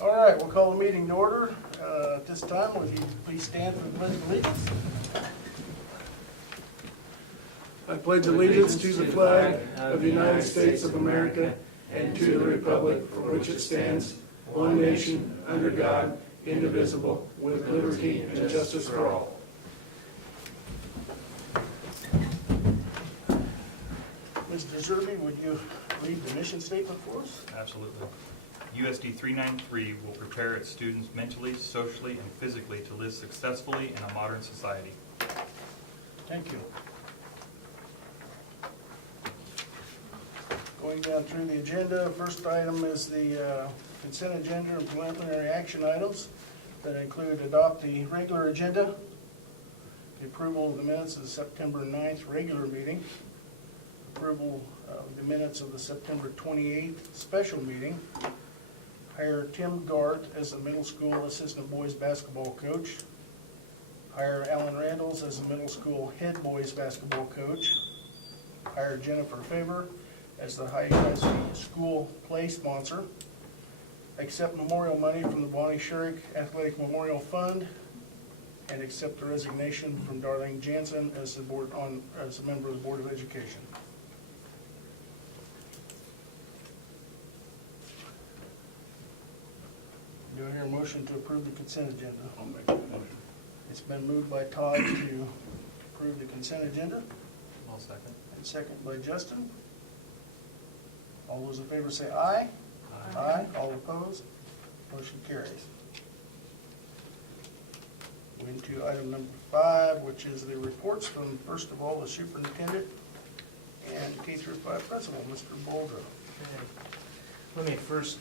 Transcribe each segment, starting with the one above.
All right, we'll call the meeting to order. At this time, would you please stand for the pledge of allegiance? I pledge allegiance to the flag of the United States of America and to the republic for which it stands, one nation, under God, indivisible, with liberty and justice for all. Mr. Zerby, would you read the mission statement for us? Absolutely. USD 393 will prepare its students mentally, socially, and physically to live successfully in a modern society. Thank you. Going down through the agenda, first item is the consent agenda and preliminary action items that include adopt the regular agenda, the approval of the minutes of the September 9th regular meeting, approval of the minutes of the September 28th special meeting, hire Tim Gart as the middle school assistant boys basketball coach, hire Alan Randalls as the middle school head boys basketball coach, hire Jennifer Faber as the high school play sponsor, accept memorial money from the Bonnie Sherrick Athletic Memorial Fund, and accept the resignation from Darlene Jansen as a member of the Board of Education. Do I hear a motion to approve the consent agenda? I'll make that motion. It's been moved by Todd to approve the consent agenda, I'll second. and second by Justin. All those in favor say aye. Aye. All opposed? Motion carries. Into item number 5, which is the reports from, first of all, the superintendent and K-5 principal, Mr. Boldro. Okay. Let me first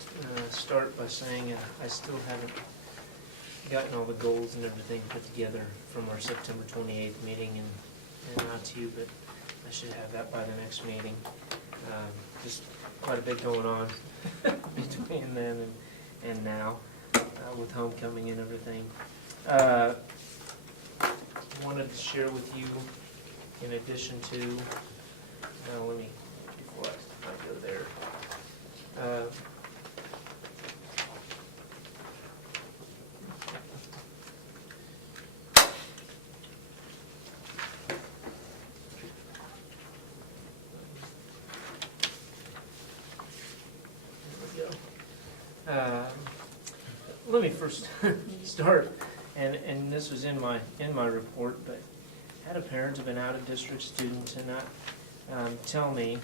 start by saying I still haven't gotten all the goals and everything put together from our September 28th meeting and out to you, but I should have that by the next meeting. Just quite a bit going on between then and now with homecoming and everything. Wanted to share with you, in addition to, let me, before I go there, let me first start, and this was in my report, but I had a parent of an out-of-district student and tell me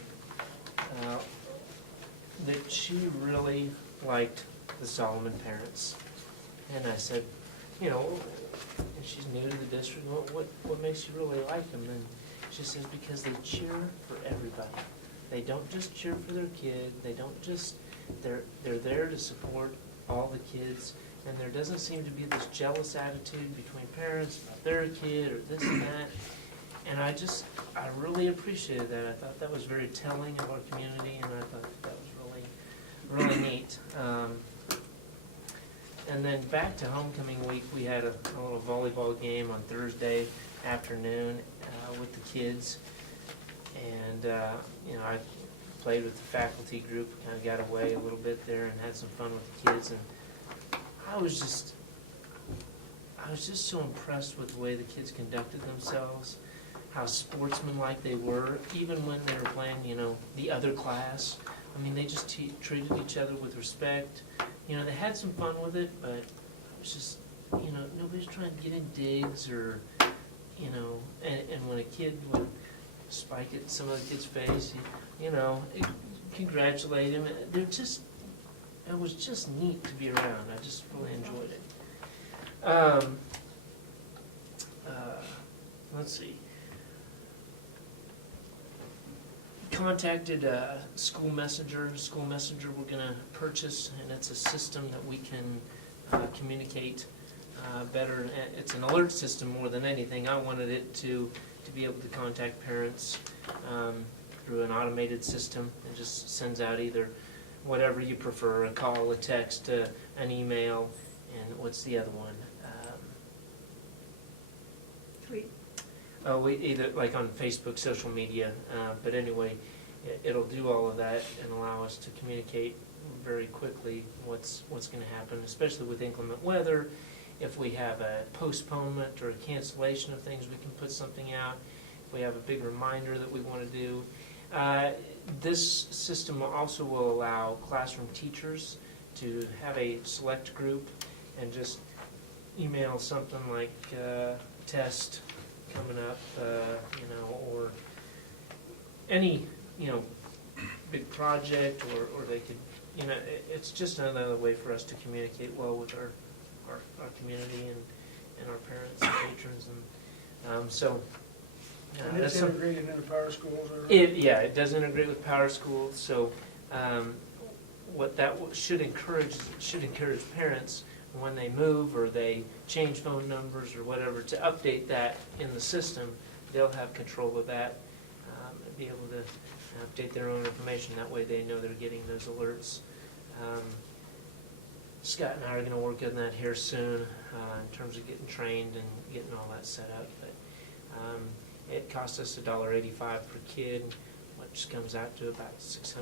that she really liked the Solomon parents. And I said, you know, if she's new to the district, what makes you really like them? And she says, because they cheer for everybody. They don't just cheer for their kid. They don't just, they're there to support all the kids. And there doesn't seem to be this jealous attitude between parents about their kid or this and that. And I really appreciated that. I thought that was very telling of our community, and I thought that was really neat. And then back to homecoming week, we had a little volleyball game on Thursday afternoon with the kids. And, you know, I played with the faculty group, kind of got away a little bit there and had some fun with the kids. And I was just so impressed with the way the kids conducted themselves, how sportsmanlike they were, even when they were playing, you know, the other class. I mean, they just treated each other with respect. You know, they had some fun with it, but it was just, you know, nobody's trying to get in digs or, you know, and when a kid would spike at some other kid's face, you know, congratulate him. It was just neat to be around. I just really enjoyed it. Let's see. Contacted School Messenger. School Messenger we're going to purchase, and it's a system that we can communicate better. It's an alert system more than anything. I wanted it to be able to contact parents through an automated system. It just sends out either whatever you prefer, a call, a text, an email, and what's the other one? Tweet. Either like on Facebook, social media, but anyway, it'll do all of that and allow us to communicate very quickly what's going to happen, especially with inclement weather. If we have a postponement or a cancellation of things, we can put something out. If we have a big reminder that we want to do. This system also will allow classroom teachers to have a select group and just email something like test coming up, or any, big project, or they could, it's just another way for us to communicate well with our community and our parents and patrons, and so. And it's integrated into Power Schools? Or? It does integrate with Power Schools, so what that should encourage parents when they move or they change phone numbers or whatever to update that in the system. They'll have control of that and be able to update their own information. That way they know they're getting those alerts. Scott and I are going to work on that here soon in terms of getting trained and getting all that set up. But it costs us $1.85 per kid, which comes out to about $600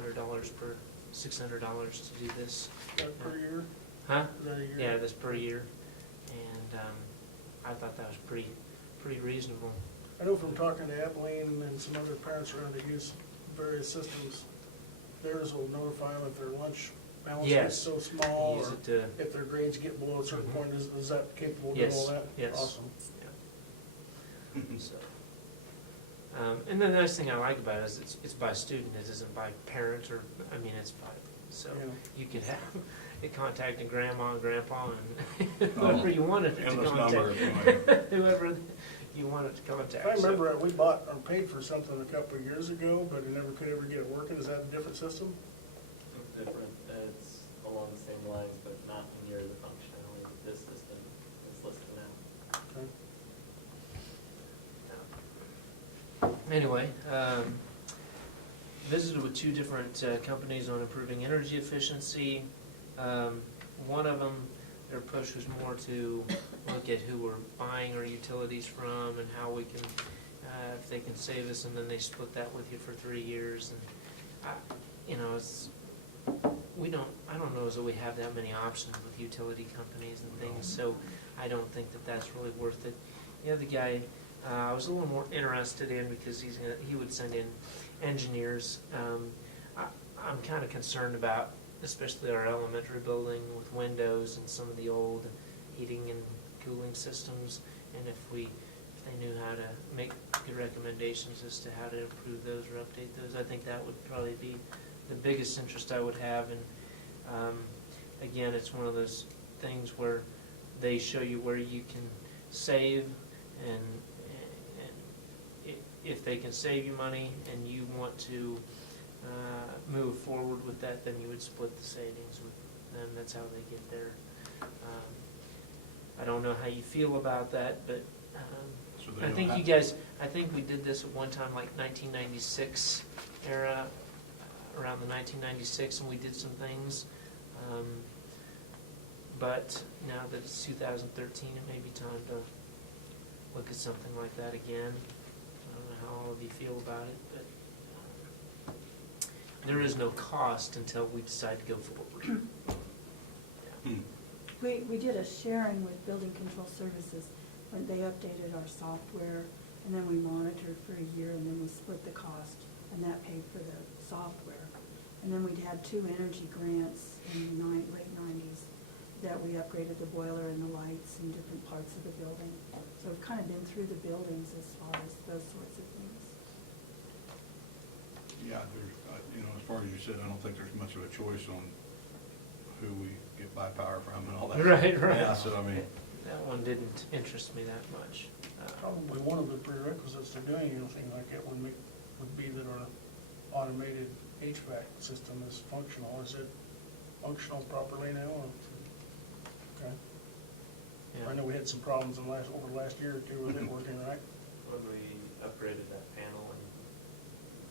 to do this. Is that per year? Huh? Is that a year? Yeah, that's per year, and I thought that was pretty reasonable. I know from talking to Abilene and some other parents around that use various systems, theirs will notify them if their lunch balance Yes. is so small, Use or it to, if their grades get below a certain Mhm. point. Is that capable of doing Yes, all that? yes. Awesome. so. And the nice thing I like about it is it's by student, it isn't by parent, or, it's by, so Yeah. you could have it contacting grandma and grandpa and whoever you wanted it to Endless number. contact. Whoever you wanted to contact. I so. remember we bought or paid for something a couple of years ago, but it never could ever get it working. Is that a different system? It's different, it's along the same lines, but not near the functionality of this system that's listed now. Okay. Anyway, visited with two different companies on improving energy efficiency. One of them, their push was more to look at who we're buying our utilities from and how we can, if they can save us, and then they split that with you for 3 years. And I don't know as though we have that many options with utility companies and things, so I don't think that that's really worth it. The other guy, I was a little more interested in because he would send in engineers. I'm kind of concerned about, especially our elementary building with windows and some of the old heating and cooling systems, and if they knew how to make good recommendations as to how to improve those or update those, I think that would probably be the biggest interest I would have. And again, it's one of those things where they show you where you can save, and if they can save you money and you want to move forward with that, then you would split the savings with them. That's how they get there. I don't know how you feel about that, but So they I don't think have you guys, I think we did this at one time, like 1996 era, around the 1996, and we did some things. But now that it's 2013, it may be time to look at something like that again. I don't know how all of you feel about it, but there is no cost until we decide to go forward. Hmm. We did a sharing with Building Control Services when they updated our software, and then we monitored for a year, and then we split the cost, and that paid for the software. And then we'd had 2 energy grants in the late 90s that we upgraded the boiler and the lights in different parts of the building. So we've kind of been through the buildings as far as those sorts of things. Yeah, there's, as far as you said, I don't think there's much of a choice on who we get buy power from and all that. Right. Yeah, so That one didn't interest me that much. Probably one of the prerequisites to doing anything like that would be that our automated HVAC system is functional. Is it functional properly now? Okay. Yeah. I know we had some problems over the last year or two with it working, right? When we upgraded that panel in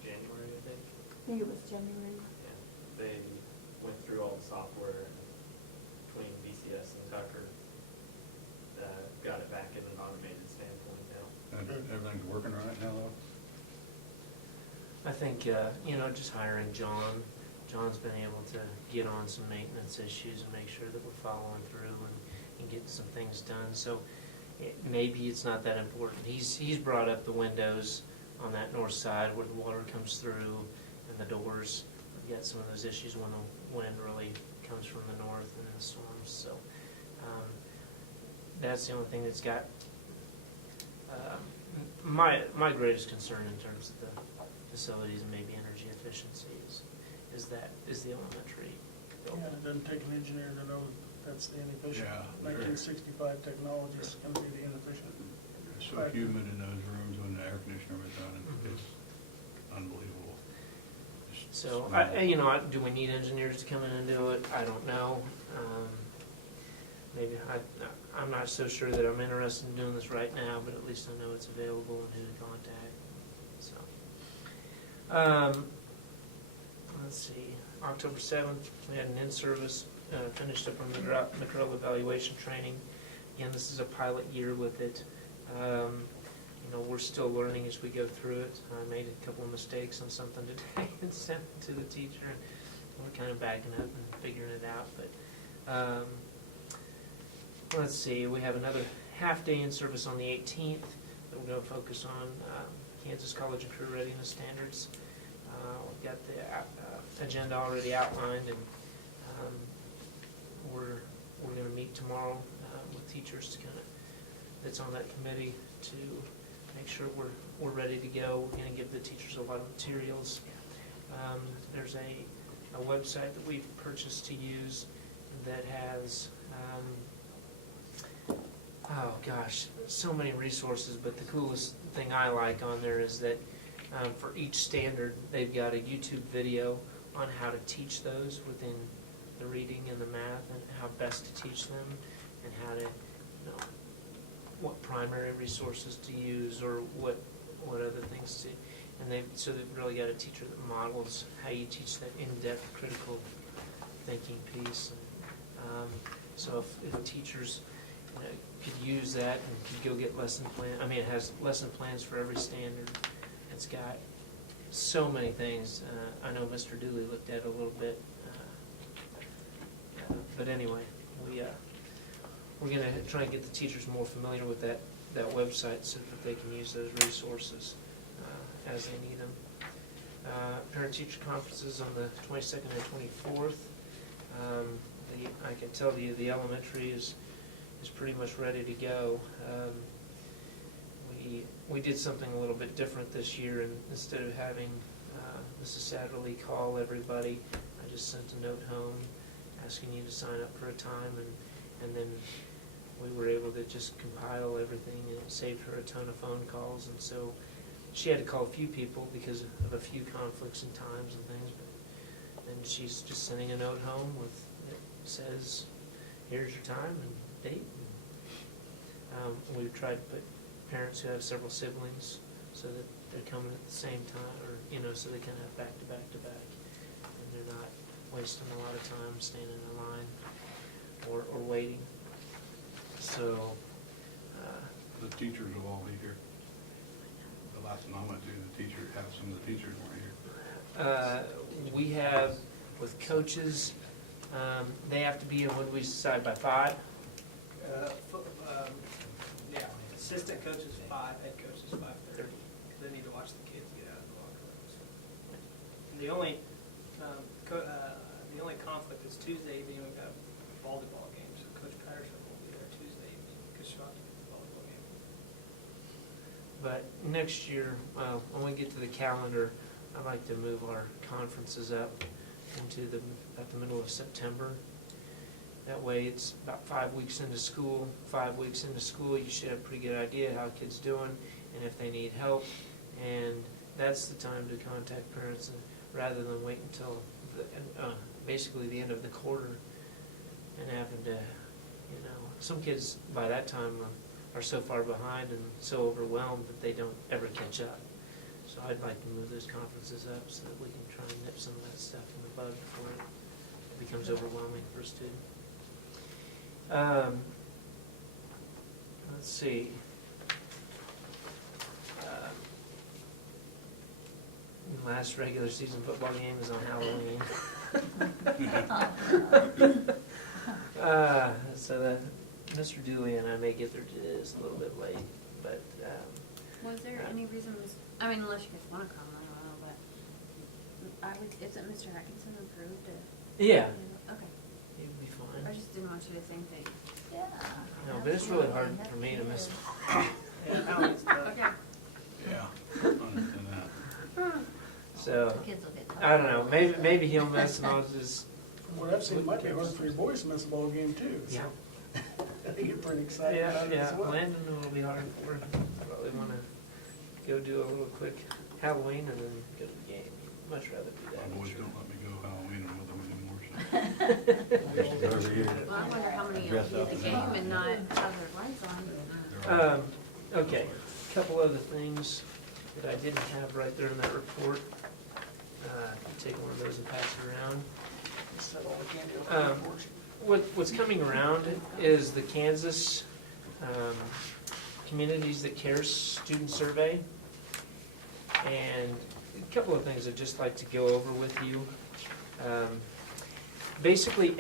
January, I think, I think it was January. and they went through all the software between VCS and Tucker, got it back in an automated standpoint now. everything's working right now though? I think, just hiring John John's been able to get on some maintenance issues and make sure that we're following through and getting some things done. So maybe it's not that important. He's brought up the windows on that north side where the water comes through and the doors. We've got some of those issues when the wind really comes from the north and the storms. So that's the only thing that's got my greatest concern in terms of the facilities and maybe energy efficiency is the elementary Yeah, building. it doesn't take an engineer to know that's the inefficient. Yeah. 1965 technology is gonna be the inefficient. It's so humid in those rooms when the air conditioner was on, Mhm. it's unbelievable. Just So, smell. do we need engineers to come in and do it? I don't know. Maybe, I'm not so sure that I'm interested in doing this right now, but at least I know it's available and who to contact. So, let's see, October 7th, we had an in-service, finished up on the McCurl evaluation training. Again, this is a pilot year with it. We're still learning as we go through it. I made a couple of mistakes on something today and sent it to the teacher. And we're kind of backing up and figuring it out. But let's see, we have another half-day in service on the 18th that we're going to focus on Kansas College and Career Readiness Standards. We've got the agenda already outlined, and we're going to meet tomorrow with teachers to that's on that committee to make sure we're ready to go. We're going to give the teachers a lot of materials. There's a website that we've purchased to use that has oh gosh, so many resources, but the coolest thing I like on there is that for each standard, they've got a YouTube video on how to teach those within the reading and the math and how best to teach them and how to, what primary resources to use or what other things to, and they've really got a teacher that models how you teach that in-depth critical thinking piece. So if teachers could use that and could go get lesson plan. I mean, it has lesson plans for every standard. It's got so many things. I know Mr. Dooley looked at it a little bit, but anyway, we're going to try and get the teachers more familiar with that website so that they can use those resources as they need them. Parent-teacher conferences on the 22nd and 24th. I can tell you the elementary is pretty much ready to go. We did something a little bit different this year, and instead of having Mrs. Satterley call everybody, I just sent a note home asking you to sign up for a time, and then we were able to just compile everything, and it saved her a ton of phone calls, and so she had to call a few people because of a few conflicts in times and things, and she's just sending a note home that says, here's your time and date. We've tried to put parents who have several siblings so that they're coming at the same time, or so they kind of have back to back to back, and they're not wasting a lot of time standing in line or waiting. So The teachers will all be here. The last one I went to, some of the teachers weren't here. we have with coaches, they have to be in, what do we decide, by 5? Yeah, assistant coach is 5, head coach is 5:30. They need to watch the kids get out of the locker rooms. And the only conflict is Tuesday evening. We've got a volleyball game, so Coach Patterson will be there Tuesday evening because she wants to the volleyball game. But next year, when we get to the calendar, I'd like to move our conferences up into at the middle of September. That way, it's about 5 weeks into school. 5 weeks into school, you should have a pretty good idea how a kid's doing and if they need help. And that's the time to contact parents, rather than wait until basically the end of the quarter and having to, some kids by that time are so far behind and so overwhelmed that they don't ever catch up. So I'd like to move those conferences up so that we can try and nip some of that stuff in the bud before it becomes overwhelming for a student. Let's see. last regular season football game is on Halloween. So that Mr. Dooley and I may get there just a little bit late, but, Was there any reason, I mean, unless you guys wanna come, I don't know, but isn't Mr. Atkinson approved to? yeah, Okay, it'd be I fine. just didn't want you to think that. No, but it's really hard for me to miss. Yeah, Halloween's tough. Okay. Yeah, I understand that. So, The kids will get. I don't know, maybe he'll miss and I'll just, From what I've seen, it might be hard for your boys to miss a ball game too. So yeah. they get pretty excited about it as well. Landon will be hard for, probably wanna go do a little quick Halloween and then go to the game. Much rather do that. My boys Sure. don't let me go Halloween or with them anymore, so. Well, I wonder how many will Dress be at up the as game well. and not have their lights on. Okay, couple other things that I didn't have right there in that report. Take one of those and pass it around. What's coming around is the Kansas Communities That Care Student Survey. And a couple of things I'd just like to go over with you. Basically,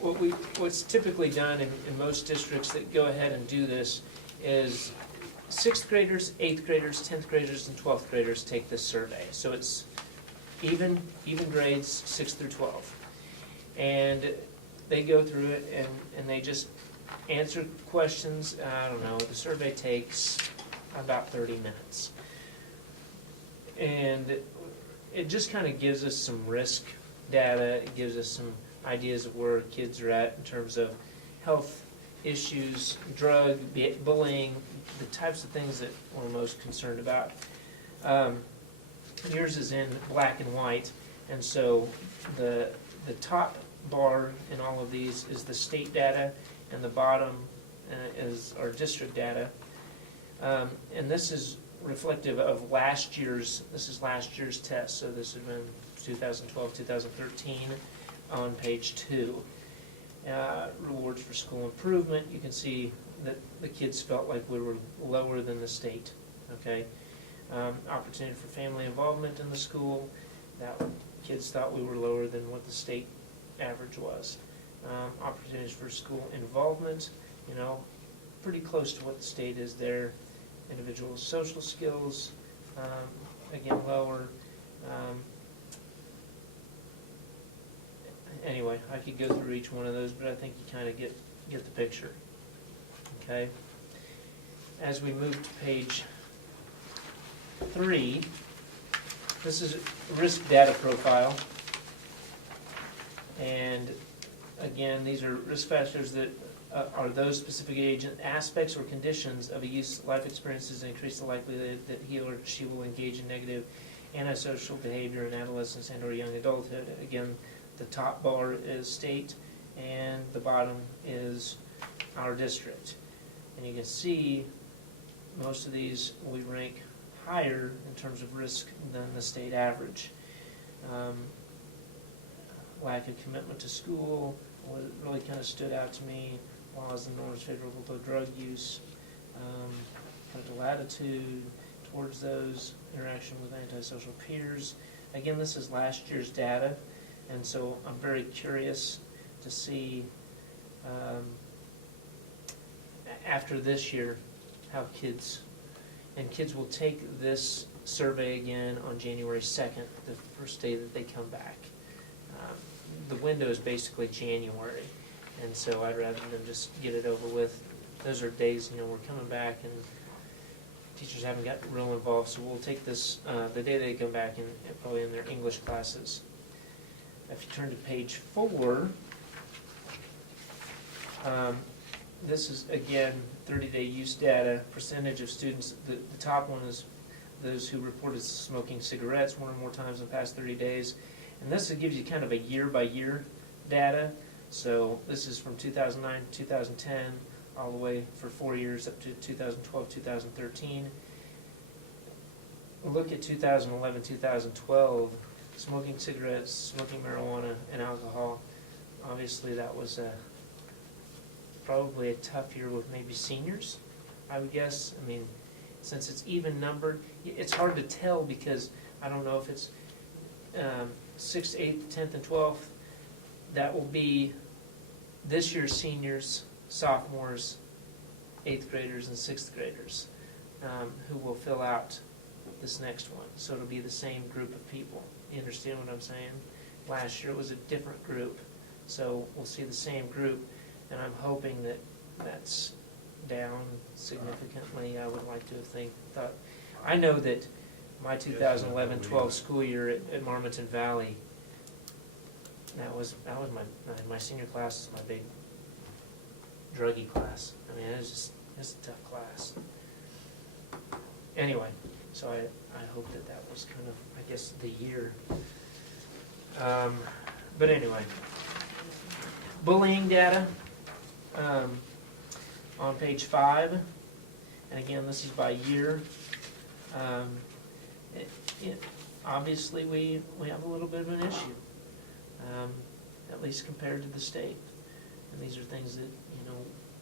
what's typically done in most districts that go ahead and do this is 6th graders, 8th graders, 10th graders, and 12th graders take this survey. So it's even grades 6 through 12. And they go through it and they just answer questions. I don't know, the survey takes about 30 minutes. And it just kind of gives us some risk data. It gives us some ideas of where kids are at in terms of health issues, drug, bullying, the types of things that we're most concerned about. Yours is in black and white, and so the top bar in all of these is the state data, and the bottom is our district data. And this is reflective of last year's test, so this has been 2012, 2013 on page 2. Rewards for school improvement, you can see that the kids felt like we were lower than the state, okay? Opportunity for family involvement in the school, that kids thought we were lower than what the state average was. Opportunities for school involvement, pretty close to what the state is there. Individual social skills, again, lower. Anyway, I could go through each one of those, but I think you kind of get the picture. Okay? As we move to page 3, this is risk data profile. And again, these are risk factors that are those specific agent aspects or conditions of a youth's life experiences that increase the likelihood that he or she will engage in negative antisocial behavior in adolescence and or young adulthood. Again, the top bar is state and the bottom is our district. And you can see most of these we rank higher in terms of risk than the state average. Lack of commitment to school really kind of stood out to me. Laws and norms favorable to drug use, parental attitude towards those, interaction with antisocial peers. Again, this is last year's data, and so I'm very curious to see after this year how kids will take this survey again on January 2nd, the first day that they come back. The window is basically January. And so I'd rather than just get it over with. Those are days, we're coming back and teachers haven't gotten real involved, so we'll take this, the day they come back and probably in their English classes. If you turn to page 4, this is, again, 30-day use data, percentage of students. The top one is those who reported smoking cigarettes one or more times in the past 30 days. And this gives you kind of a year-by-year data. So this is from 2009 to 2010, all the way for 4 years up to 2012, 2013. Look at 2011, 2012, smoking cigarettes, smoking marijuana, and alcohol. Obviously that was probably a tough year with maybe seniors, I would guess. I mean, since it's even numbered, it's hard to tell because I don't know if it's 6th, 8th, 10th, and 12th. That will be this year's seniors, sophomores, 8th graders, and 6th graders who will fill out this next one. So it'll be the same group of people. You understand what I'm saying? Last year it was a different group, so we'll see the same group, and I'm hoping that that's down significantly. I would like to have thought. I know that my 2011-12 school year at Marmonton Valley, that was my senior class is my big druggy class. I mean, it's a tough class. Anyway, so I hope that was kind of, I guess, the year. But anyway, bullying data on page 5, and again, this is by year. Obviously, we have a little bit of an issue, at least compared to the state. And these are things that,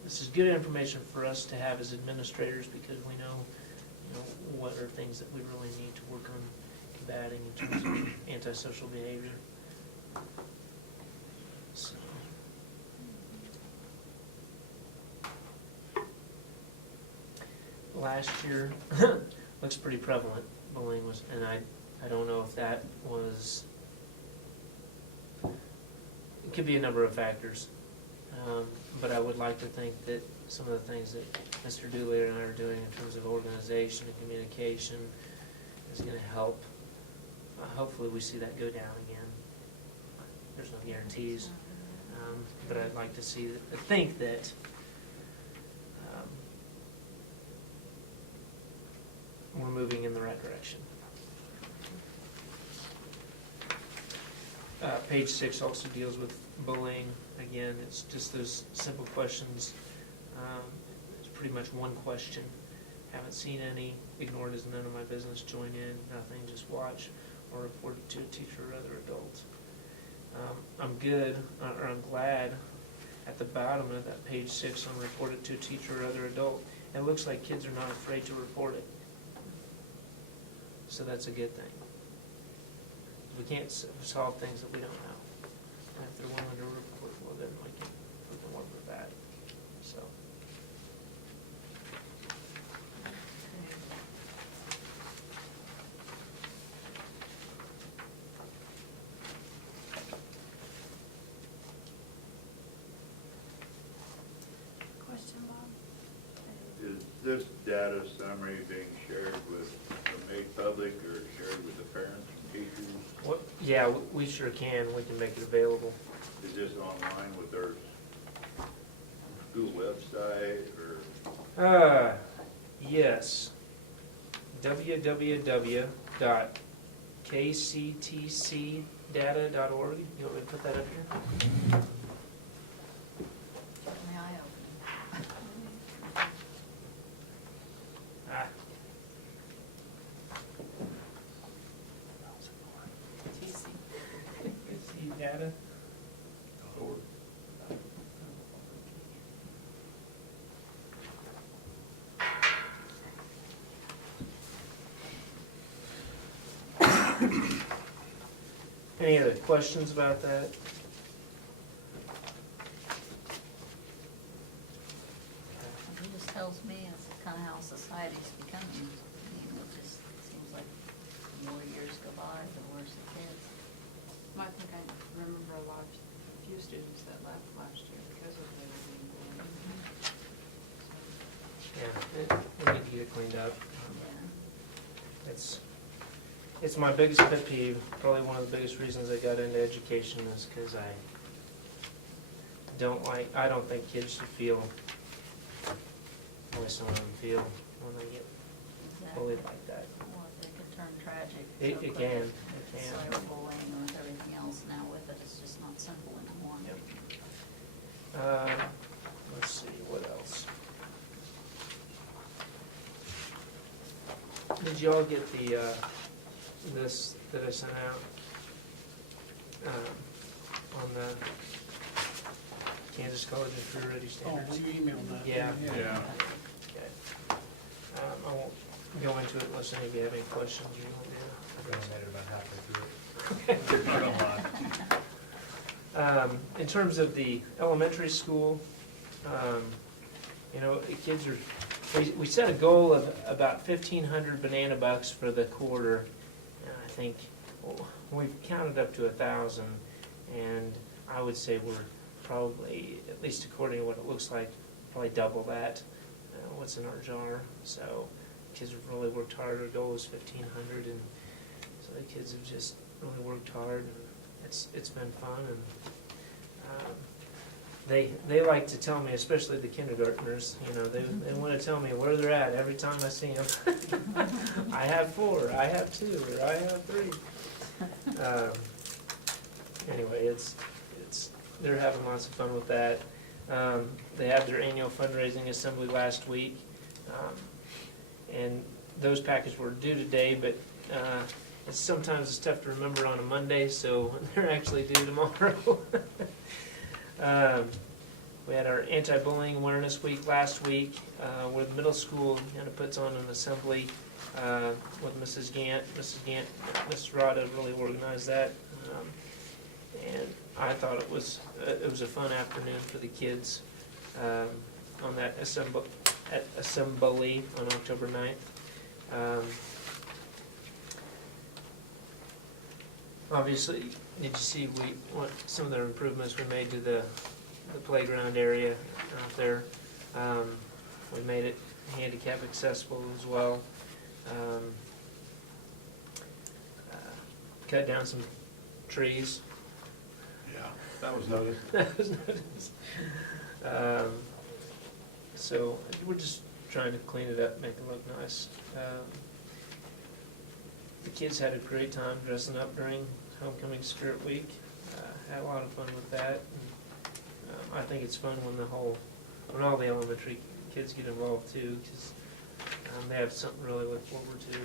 this is good information for us to have as administrators, because we know, what are things that we really need to work on combating in terms of antisocial behavior. So. Last year, looks pretty prevalent, bullying was, and I don't know if that was, it could be a number of factors, but I would like to think that some of the things that Mr. Dooley and I are doing in terms of organization and communication is going to help. Hopefully we see that go down again. There's no guarantees, but I'd like to think that we're moving in the right direction. Page 6 also deals with bullying. Again, it's just those simple questions. It's pretty much one question. Haven't seen any. Ignored is none of my business. Join in. Nothing. Just watch or report it to a teacher or other adult. I'm glad at the bottom of that page 6 on report it to a teacher or other adult. It looks like kids are not afraid to report it. So that's a good thing. We can't solve things that we don't know. And if they're willing to report, well, then we can work with that. So. Question, Bob? Is this data summary being shared with, or made public, or shared with the parents and teachers? Yeah, we sure can. We can make it available. Is this online with their school website, or? Yes. www.kctcdata.org. You want me to put that up here? May I open? Ah. KC data. Any other questions about that? It just tells me it's kind of how society's becoming. It just seems like the more years go by, the worse it gets. I think I remember a few students that left last year because of they were being bullied. Yeah, we need to get it cleaned up. Yeah. It's my biggest pet peeve. Probably one of the biggest reasons I got into education is because I don't think kids should feel the way some of them feel when they get bullied like that. Well, it could turn tragic. It so quick. can. It With can. cyberbullying and with everything else now with it, it's just not simple anymore. Yep. Let's see, what else? Did y'all get the, this that I sent out? On the Kansas College of Career Ready Oh, Standards? you emailed that. Yeah. Yeah. Okay. I won't go into it unless any of you have any questions you want to do. We only made it about halfway through it. Not gonna lie. In terms of the elementary school, you know, the kids are, we set a goal of about 1,500 banana bucks for the quarter. And I think we've counted up to 1,000, and I would say we're probably, at least according to what it looks like, probably double that. What's in our jar? So kids have really worked hard. Our goal is 1,500, and so the kids have just really worked hard, and it's been fun. And they like to tell me, especially the kindergartners, you know, they want to tell me where they're at every time I see them. I have 4, I have 2, or I have 3. Anyway, they're having lots of fun with that. They had their annual fundraising assembly last week, and those packages were due today, but sometimes it's tough to remember on a Monday, so they're actually due tomorrow. We had our anti-bullying awareness week last week, where the middle school kind of puts on an assembly with Mrs. Gant. Mrs. Rada really organized that, and I thought it was a fun afternoon for the kids on that assembly on October 9th. Obviously, did you see what some of the improvements we made to the playground area out there? We made it handicap accessible as well. Cut down some trees. Yeah, that was noticed. That was noticed. So we're just trying to clean it up, make it look nice. The kids had a great time dressing up during Homecoming Spirit Week. Had a lot of fun with that. And, I think it's fun when all the elementary kids get involved too, because they have something to really look forward to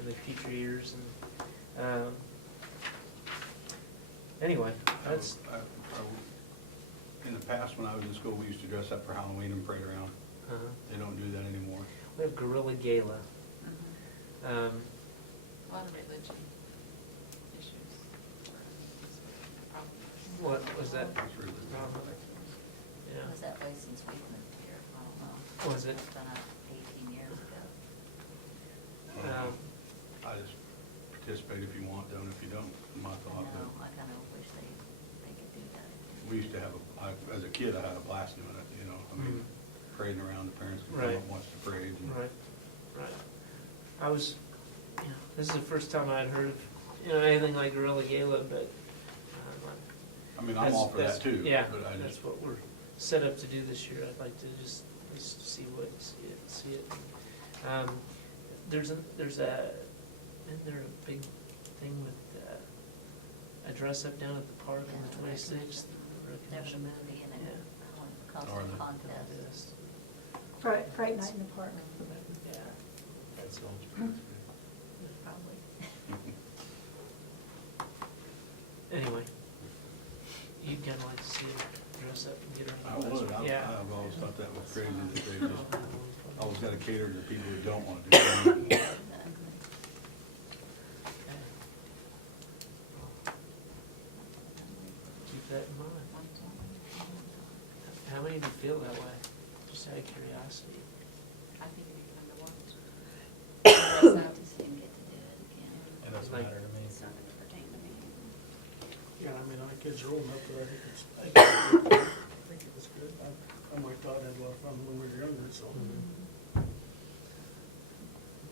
in the future years. And anyway, that's. In the past, when I was in school, we used to dress up for Halloween and parade around. They don't do that anymore. We have Gorilla Gala. A lot of religion issues. What was that? That's really Yeah. Was that way since we've moved here? I don't know. Was it? It's been up 18 years ago. I just participate if you want, don't if you don't. My thought. No, But I kind of wish they could do that. we used to have as a kid, I had a blast doing it. You know, I mean, parading around, the parents could come Right. up and watch the parade. And Right. I was, this is the first time I'd heard of, anything like Gorilla Gala, but. I mean, I'm all for that too. Yeah, But I that's just, what we're set up to do this year. I'd like to just see it. Isn't there a big thing with a dress up down at the park on the 26th? There's a movie in it, costume contest. Fright Night in the Park. Yeah. That sounds pretty good. Probably. Anyway, you'd kind of like to see her dress up and get her. I would. Yeah. I've always thought that was crazy that they just always got to cater to the people who don't want to do it. Exactly. Keep that in mind. How many of you feel that way? Just out of curiosity. I think it'd be fun to watch. Dress up, just didn't get to do it again. It doesn't Like- matter to me. It's not gonna pertain to me. Yeah, I mean, our kids are old enough that I think it was good. I my daughter had a lot of fun when we were younger, so.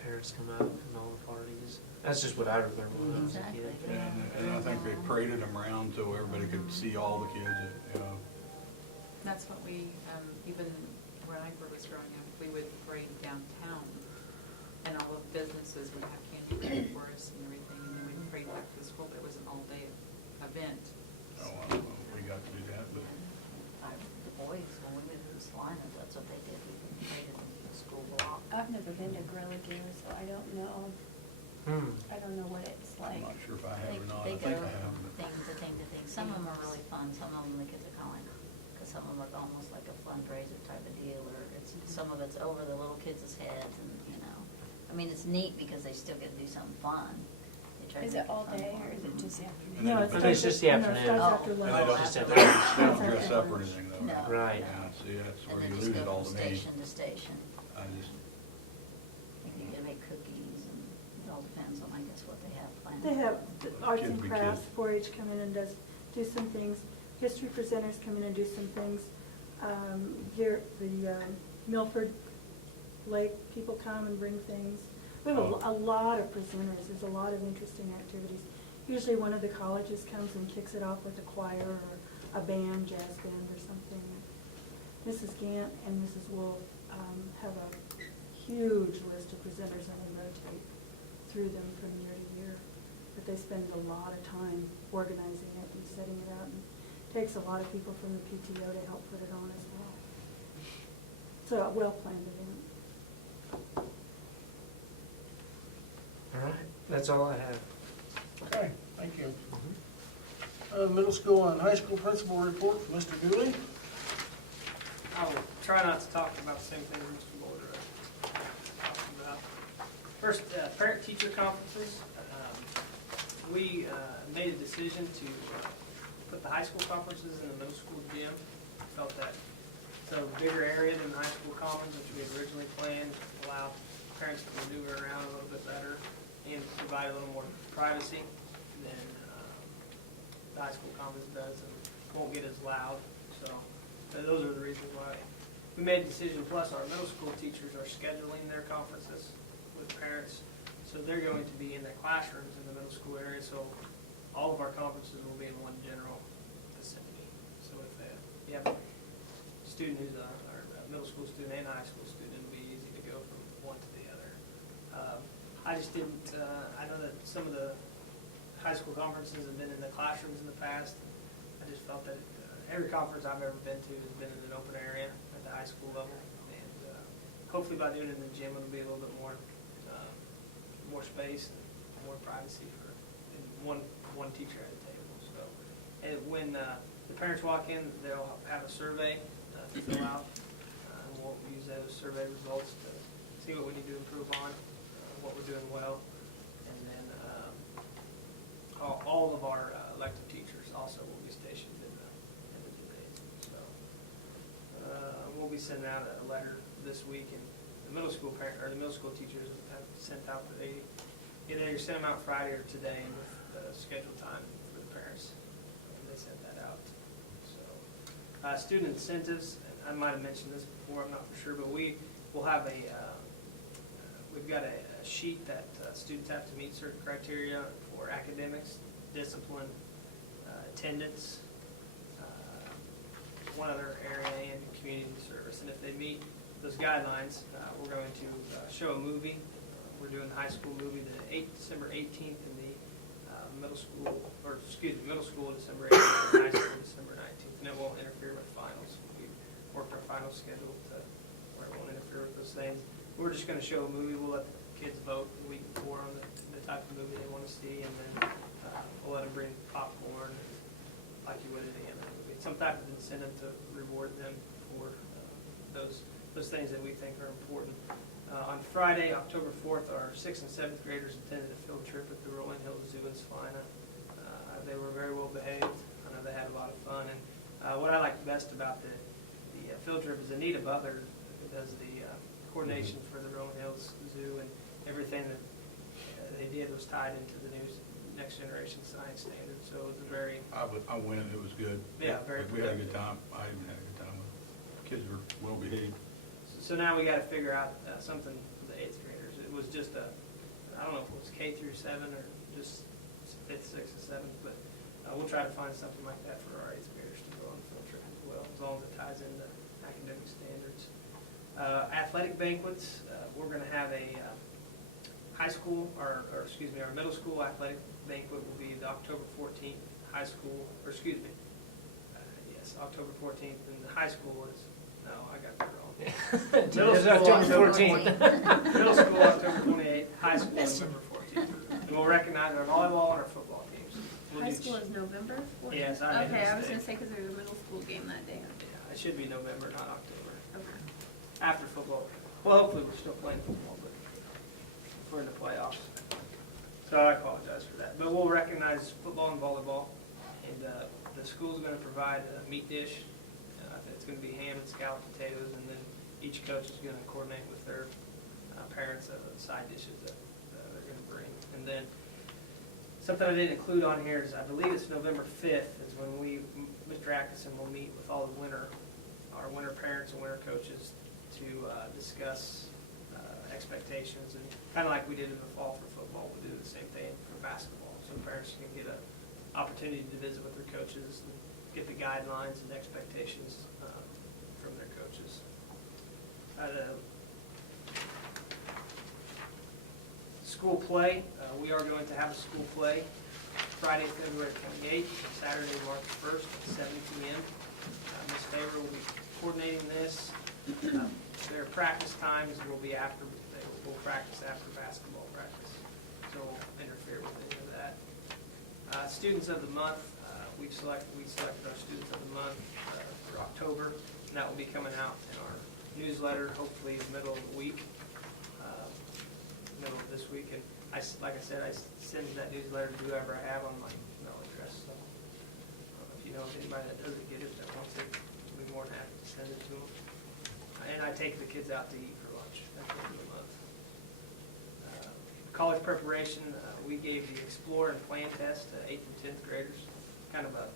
Parents come out and all the parties. That's just what I remember when I was a kid. Exactly. And I think they paraded them around so everybody could see all the kids. That's what we, even where I was growing up, we would parade downtown, and all of the businesses would have candy ready for us and everything, and then we'd parade back to the school, but it was an all-day event. We got to do that, but The boys, when we moved to Salina, that's what they did, we paraded them to the school block. I've never been to Gorilla Gala, so I don't know. I don't know what it's I'm like. not sure if I have or not. They I think go I have. But thing to thing. Some of them are really fun, some of them the kids are kind of like, because some of them are almost like a fundraiser type of deal, or some of it's over the little kids' heads, and, I mean, it's neat because they still get to do something fun. They try to Is make it all fun day for or is them. it just the afternoon? And then No, it- it It's just the starts, afternoon. no, it starts Oh. after And they lunch. don't, Just they after don't lunch. they don't dress up or anything though, No. right? Right. Yeah, see, that's And where then you just lose it go all from to me. station to station. I just, I think you gotta make cookies and it all depends on, I guess, what they have planned. They have the arts Kids and be crafts, kids. 4-H come in and do some things. History presenters come in and do some things. Here, the Milford Lake people come and bring things. We have Oh. a lot of presenters. There's a lot of interesting activities. Usually one of the colleges comes and kicks it off with a choir or a band, jazz band or something. Mrs. Gant and Mrs. Wolf have a huge list of presenters and they rotate through them from year to year. But they spend a lot of time organizing it and setting it out. And it takes a lot of people from the PTO to help put it on as well. It's a well-planned event. All right, that's all I have. Okay, thank you. Middle school and high school principal report from Mr. Dooley. I will try not to talk about the same thing Mr. Boulder talked about. First, parent-teacher conferences. We made a decision to put the high school conferences in the middle school gym. Felt that it's a bigger area than the high school commons, which we had originally planned, allow parents to maneuver around a little bit better and provide a little more privacy than the high school commons does, and won't get as loud. So those are the reasons why we made the decision. Plus, our middle school teachers are scheduling their conferences with parents, so they're going to be in their classrooms in the middle school area. So all of our conferences will be in one general vicinity. So if you have a student who's a middle school student and a high school student, it'll be easy to go from one to the other. I just didn't, I know that some of the high school conferences have been in the classrooms in the past. I just felt that every conference I've ever been to has been in an open area at the high school level. And hopefully by doing it in the gym, it'll be a little bit more space and more privacy for one teacher at a table. So and when the parents walk in, they'll have a survey to fill out. And we'll use those survey results to see what we need to improve on, what we're doing well. And then all of our elective teachers also will be stationed in the gymnasium. So we'll be sending out a letter this week, and the middle school the middle school teachers have sent out that they either sent them out Friday or today with scheduled time for the parents. And they sent that out. So student incentives, and I might have mentioned this before, I'm not for sure, but we will have we've got a sheet that students have to meet certain criteria for academics, discipline, attendance, one other area, and community service. And if they meet those guidelines, we're going to show a movie. We're doing the high school movie December 18th in the middle school December 18th, and high school December 19th, and it won't interfere with finals. We worked our final schedule to where it won't interfere with those things. We're just going to show a movie. We'll let the kids vote the week before on the type of movie they want to see, and then we'll let them bring popcorn like you would at any other movie. Some type of incentive to reward them for those things that we think are important. On Friday, October 4th, our 6th and 7th graders attended a field trip at the Rolling Hills Zoo in Salina. They were very well behaved. I know they had a lot of fun. And what I like best about the field trip is Anita Butler does the coordination for the Rolling Hills Zoo, and everything that they did was tied into the new next generation science standards. So it was a very... I went, it was good. Yeah, very We had a good time. I even had a good time. Kids were well behaved. So now we got to figure out something for the 8th graders. It was just I don't know if it was K through 7 or just 5th, 6th, and 7th, but we'll try to find something like that for our 8th graders to go on the field trip as well, as long as it ties into academic standards. Athletic banquets, we're going to have a high school, our middle school athletic banquet will be the October 14th high school, October 14th, and the high school is, no, I got that wrong. Middle It's school, October 14th. Middle school, October 28th, high school, November 14th. And we'll recognize our volleyball and our football teams. We'll High do school is November 14th? Yes, I made a Okay, I was mistake. gonna say, because there's a middle school game that day. Yeah, it should be November, not October. Okay. After football. Well, hopefully we're still playing football, but we're in the playoffs. So I apologize for that. But we'll recognize football and volleyball, and the school's going to provide a meat dish. It's going to be ham and scalloped potatoes, and then each coach is going to coordinate with their parents of the side dishes that they're going to bring. And then something I didn't include on here is I believe it's November 5th is when Mr. Atkinson will meet with all our winter parents and winter coaches to discuss expectations, and kind of like we did in the fall for football, we'll do the same thing for basketball. So parents can get an opportunity to visit with their coaches and get the guidelines and expectations from their coaches. School play, we are going to have a school play Friday, February 28th, Saturday, March 1st at 7 p.m. Ms. Favor will be coordinating this. Their practice times will be after, we'll practice after basketball practice, so we'll interfere with any of that. Students of the month, we selected our students of the month for October, and that will be coming out in our newsletter, hopefully in the middle of the week. Middle of this week, and like I said, I send that newsletter to whoever I have on my email address. So if you know of anybody that doesn't get it, that wants it, I'll be more than happy to send it to them. And I take the kids out to eat for lunch at the end of the month. College preparation, we gave the Explore and Plan test to 8th and 10th graders, kind of a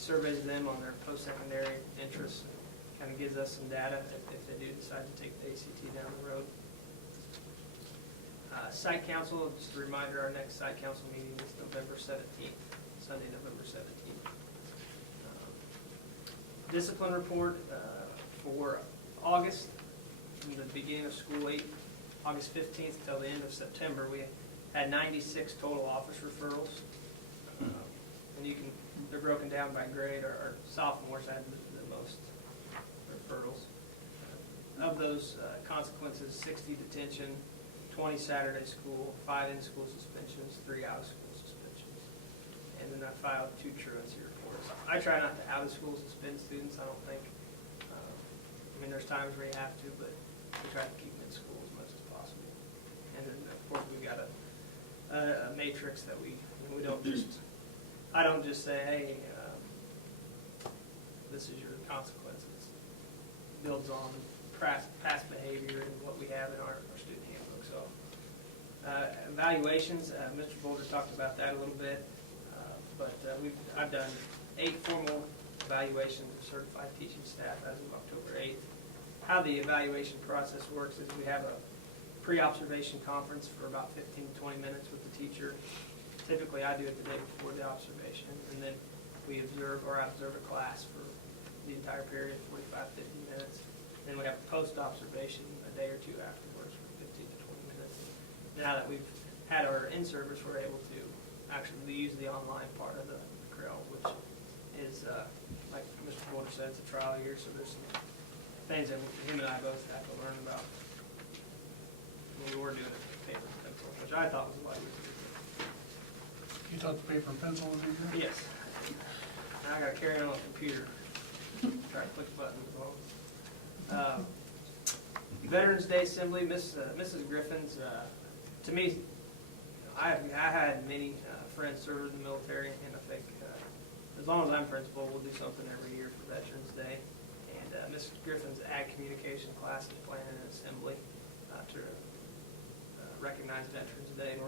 surveys them on their post-secondary interests, and kind of gives us some data if they do decide to take the ACT down the road. Site council, just a reminder, our next site council meeting is November 17th, Sunday, November 17th. Discipline report for August, from the beginning of school week, August 15th till the end of September, we had 96 total office referrals. And they're broken down by grade. Our sophomores had the most referrals. Of those consequences, 60 detention, 20 Saturday school, 5 in-school suspensions, 3 out-of-school suspensions. And then I filed 2 truancy reports. I try not to out-of-school suspend students, I don't think. I mean, there's times where you have to, but we try to keep them in school as much as possible. And then, of course, we've got a matrix that we don't just, I don't just say, hey, this is your consequences. It builds on past behavior and what we have in our student handbook. So evaluations, Mr. Boulder talked about that a little bit, but I've done 8 formal evaluations of certified teaching staff as of October 8th. How the evaluation process works is we have a pre-observation conference for about 15 to 20 minutes with the teacher. Typically, I do it the day before the observation, and then we observe a class for the entire period, 45, 50 minutes. Then we have a post-observation a day or 2 afterwards for 15 to 20 minutes. Now that we've had our in-service, we're able to actually use the online part of the CREL, which is, like Mr. Boulder said, it's a trial year, so there's some things that him and I both have to learn about. We were doing it with paper and pencil, which I thought was a lot easier. You thought the paper and pencil was easier? Yes. Now I gotta carry it on a computer, try to click buttons. Veterans Day Assembly, Mrs. Griffin's, to me, I had many friends serve in the military, and I think as long as I'm principal, we'll do something every year for Veterans Day. And Mrs. Griffin's Ag Communication class is planning an assembly to recognize Veterans Day, and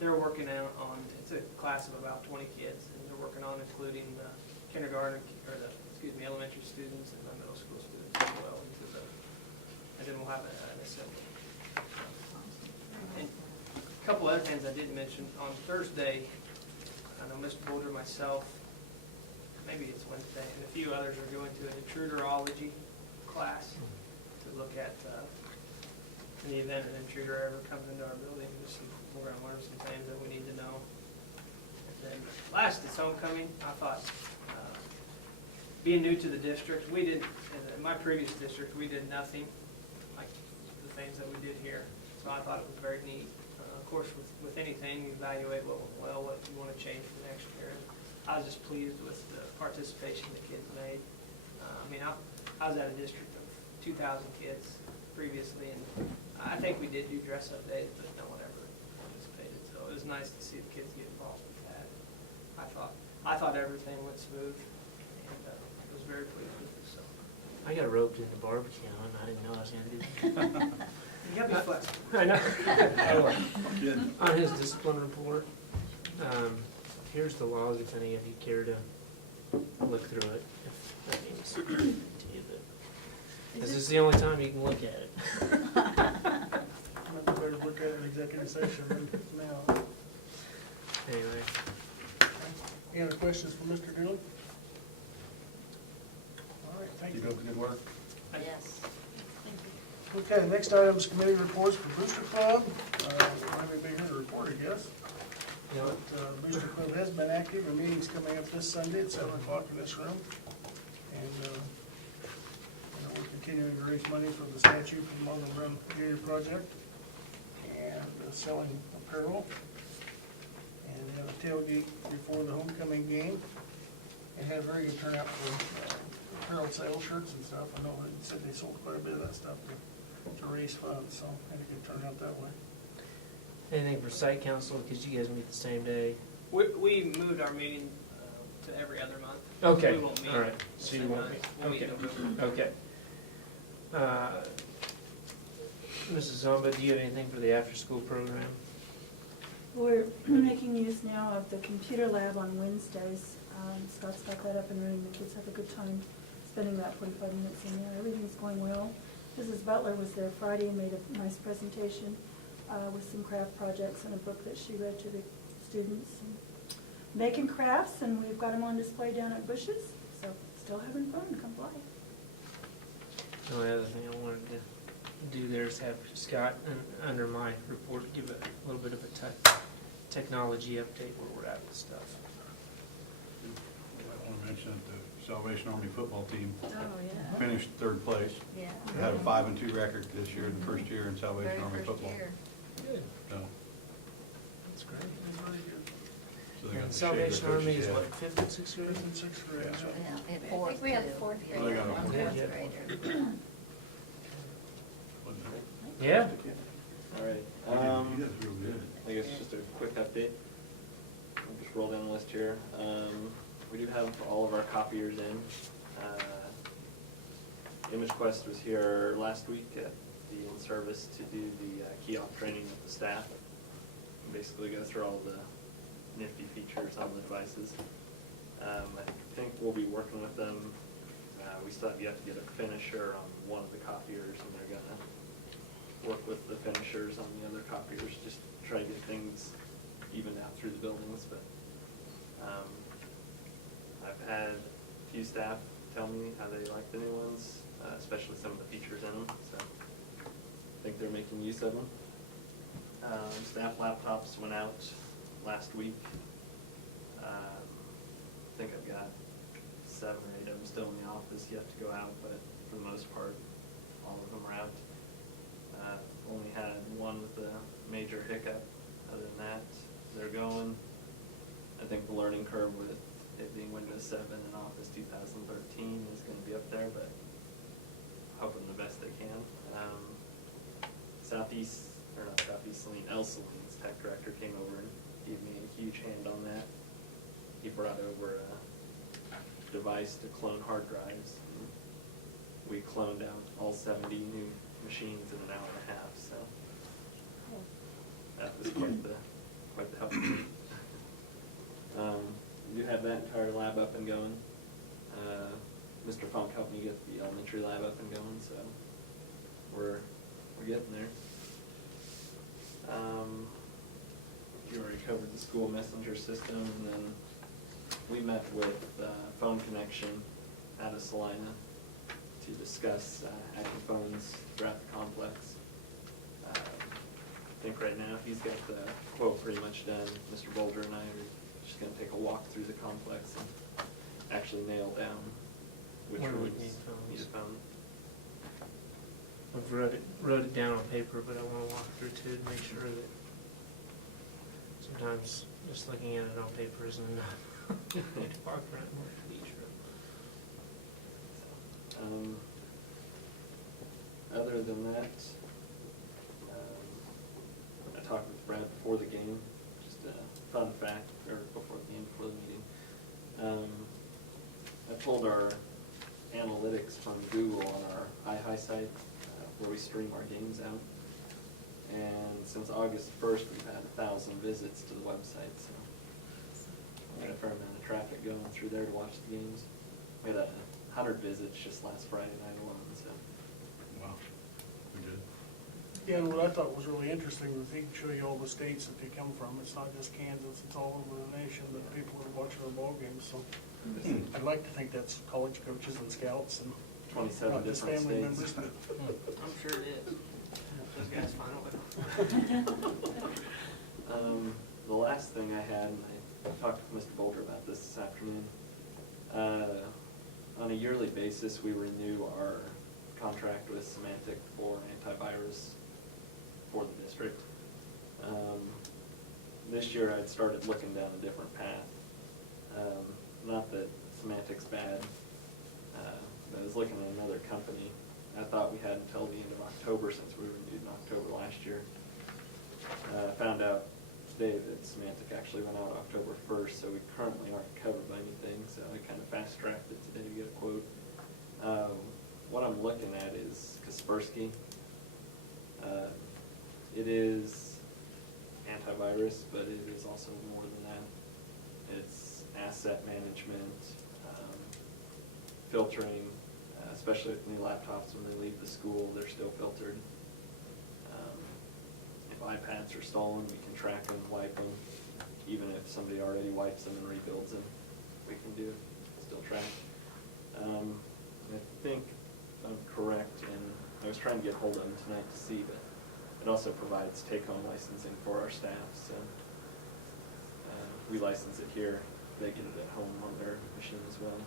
they're working on, it's a class of about 20 kids, and they're working on including the kindergarten, or elementary students and the middle school students as well and then we'll have an assembly. And a couple other things I didn't mention. On Thursday, I know Mr. Boulder, myself, maybe it's Wednesday, and a few others are going to an intruderology class to look at in the event an intruder ever comes into our building. We're going to learn some things that we need to know. And then last, it's homecoming. I thought, being new to the district, we didn't, in my previous district, we did nothing like the things that we did here. So I thought it was very neat. Of course, with anything, you evaluate what you want to change for next year. And I was just pleased with the participation the kids made. I mean, I was at a district of 2,000 kids previously, and I think we did do dress-up days, but no one ever participated, so it was nice to see the kids get involved with that. I thought everything went smooth, and I was very pleased with it, so. I got roped into barbecue, and I didn't know I was gonna do that. You gotta be flexible. I know. On his discipline report, here's the log, if any of you care to look through it, if that means to you, but this is the only time you can look at it. I'd better look at it in executive session than now. Anyway, Any other questions for Mr. Dillon? All right, thank you. Keep up the good work. Yes. Okay, next item is committee reports for Booster Club. I may be here to report, I guess. you know, But Booster Club has been active. Our meeting's coming up this Sunday at 7 o'clock in this room. And we're continuing to raise money for the statue for the Marvin Run Junior Project and selling apparel. And we have a tailgate before the homecoming game. And had a very good turnout for apparel sale, shirts and stuff. I know they said they sold quite a bit of that stuff to raise funds, so had a good turnout that way. anything for site council, because you guys meet the same day? We moved our meeting to every other month. Okay, We won't meet all right. the So you same won't night. meet, We'll meet okay, in November. okay. Mrs. Zomba, do you have anything for the after-school program? We're making use now of the computer lab on Wednesdays. Scott's got that up and running. The kids have a good time spending that 45 minutes in there. Everything's going well. Mrs. Butler was there Friday and made a nice presentation with some craft projects and a book that she read to the students. And making crafts, and we've got them on display down at Bush's, so still having fun. Come by. The only other thing I wanted to do there is have Scott, under my report, give a little bit of a technology update where we're at with stuff. I want to mention that the Salvation Army football team Oh, yeah. finished third place. Yeah. They had a 5-2 record this year, the first year in Salvation Very Army first football. year. Good. So, That's great. so they got And to shave Salvation their Army coaches' is head. what, fifth and sixth grade? Fifth and sixth grade. Yeah. Yeah, and I fourth think we have too. fourth Yeah, grade. one Oh, they got fourth one. grader. Wasn't it? Yeah. All right. You guys were really good. I guess just a quick update. I'll just roll down the list here. We do have all of our copiers in. ImageQuest was here last week at the in-service to do the kiosk training with the staff. Basically go through all the nifty features on the devices. I think we'll be working with them. We still have yet to get a finisher on one of the copiers, and they're gonna work with the finishers on the other copiers, just try to get things evened out through the buildings, but I've had a few staff tell me how they like the new ones, especially some of the features in them, so I think they're making use of them. Staff laptops went out last week. I think I've got 7 or 8 of them still in the office yet to go out, but for the most part, all of them are out. Only had one with a major hiccup. Other than that, they're going. I think the learning curve with it being Windows 7 and Office 2013 is going to be up there, but hoping the best they can. El Saline's tech director came over and gave me a huge hand on that. He brought over a device to clone hard drives. We cloned out all 70 new machines in an hour and a half, so that was quite the help. We do have that entire lab up and going. Mr. Funk helped me get the elementary lab up and going, so we're getting there. You already covered the school messenger system, and then we met with Phone Connection out of Salina to discuss adding phones throughout the complex. I think right now he's got the quote pretty much done. Mr. Boulder and I are just going to take a walk through the complex and actually nail down which Where we rooms need phones. need a phone. I've wrote it down on paper, but I want to walk through too to make sure that sometimes just looking at it on paper isn't enough. You need to walk around and look at each room. Other than that, talked with Brad before the game, just a fun fact, or before the game, before the meeting. I pulled our analytics from Google on our iHigh site, where we stream our games out. And since August 1st, we've had 1,000 visits to the website, so we had a fair amount of traffic going through there to watch the games. We had 100 visits just last Friday night alone, so. Wow, we did. Yeah, and what I thought was really interesting was he can show you all the states that they come from. It's not just Kansas, it's all over the nation that people are watching our ball games, so. I'd like to think that's college coaches and scouts and 27 not just different family states. members. I'm sure it is. Those guys find a way. The last thing I had, and I talked with Mr. Bolger about this afternoon, on a yearly basis, we renew our contract with Symantec for antivirus for the district. This year I'd started looking down a different path. Not that Symantec's bad, but I was looking at another company. I thought we had until the end of October since we renewed in October last year. Found out today that Symantec actually went out October 1st, so we currently aren't covered by anything, so I kind of fast-tracked it today to get a quote. What I'm looking at is Kaspersky. It is antivirus, but it is also more than that. It's asset management, filtering, especially with new laptops when they leave the school, they're still filtered. If iPads are stolen, we can track them, wipe them. Even if somebody already wipes them and rebuilds them, we can do it, still track. I think I'm correct, and I was trying to get hold of them tonight to see, but it also provides take-home licensing for our staff, so we license it here, they get it at home on their machine as well.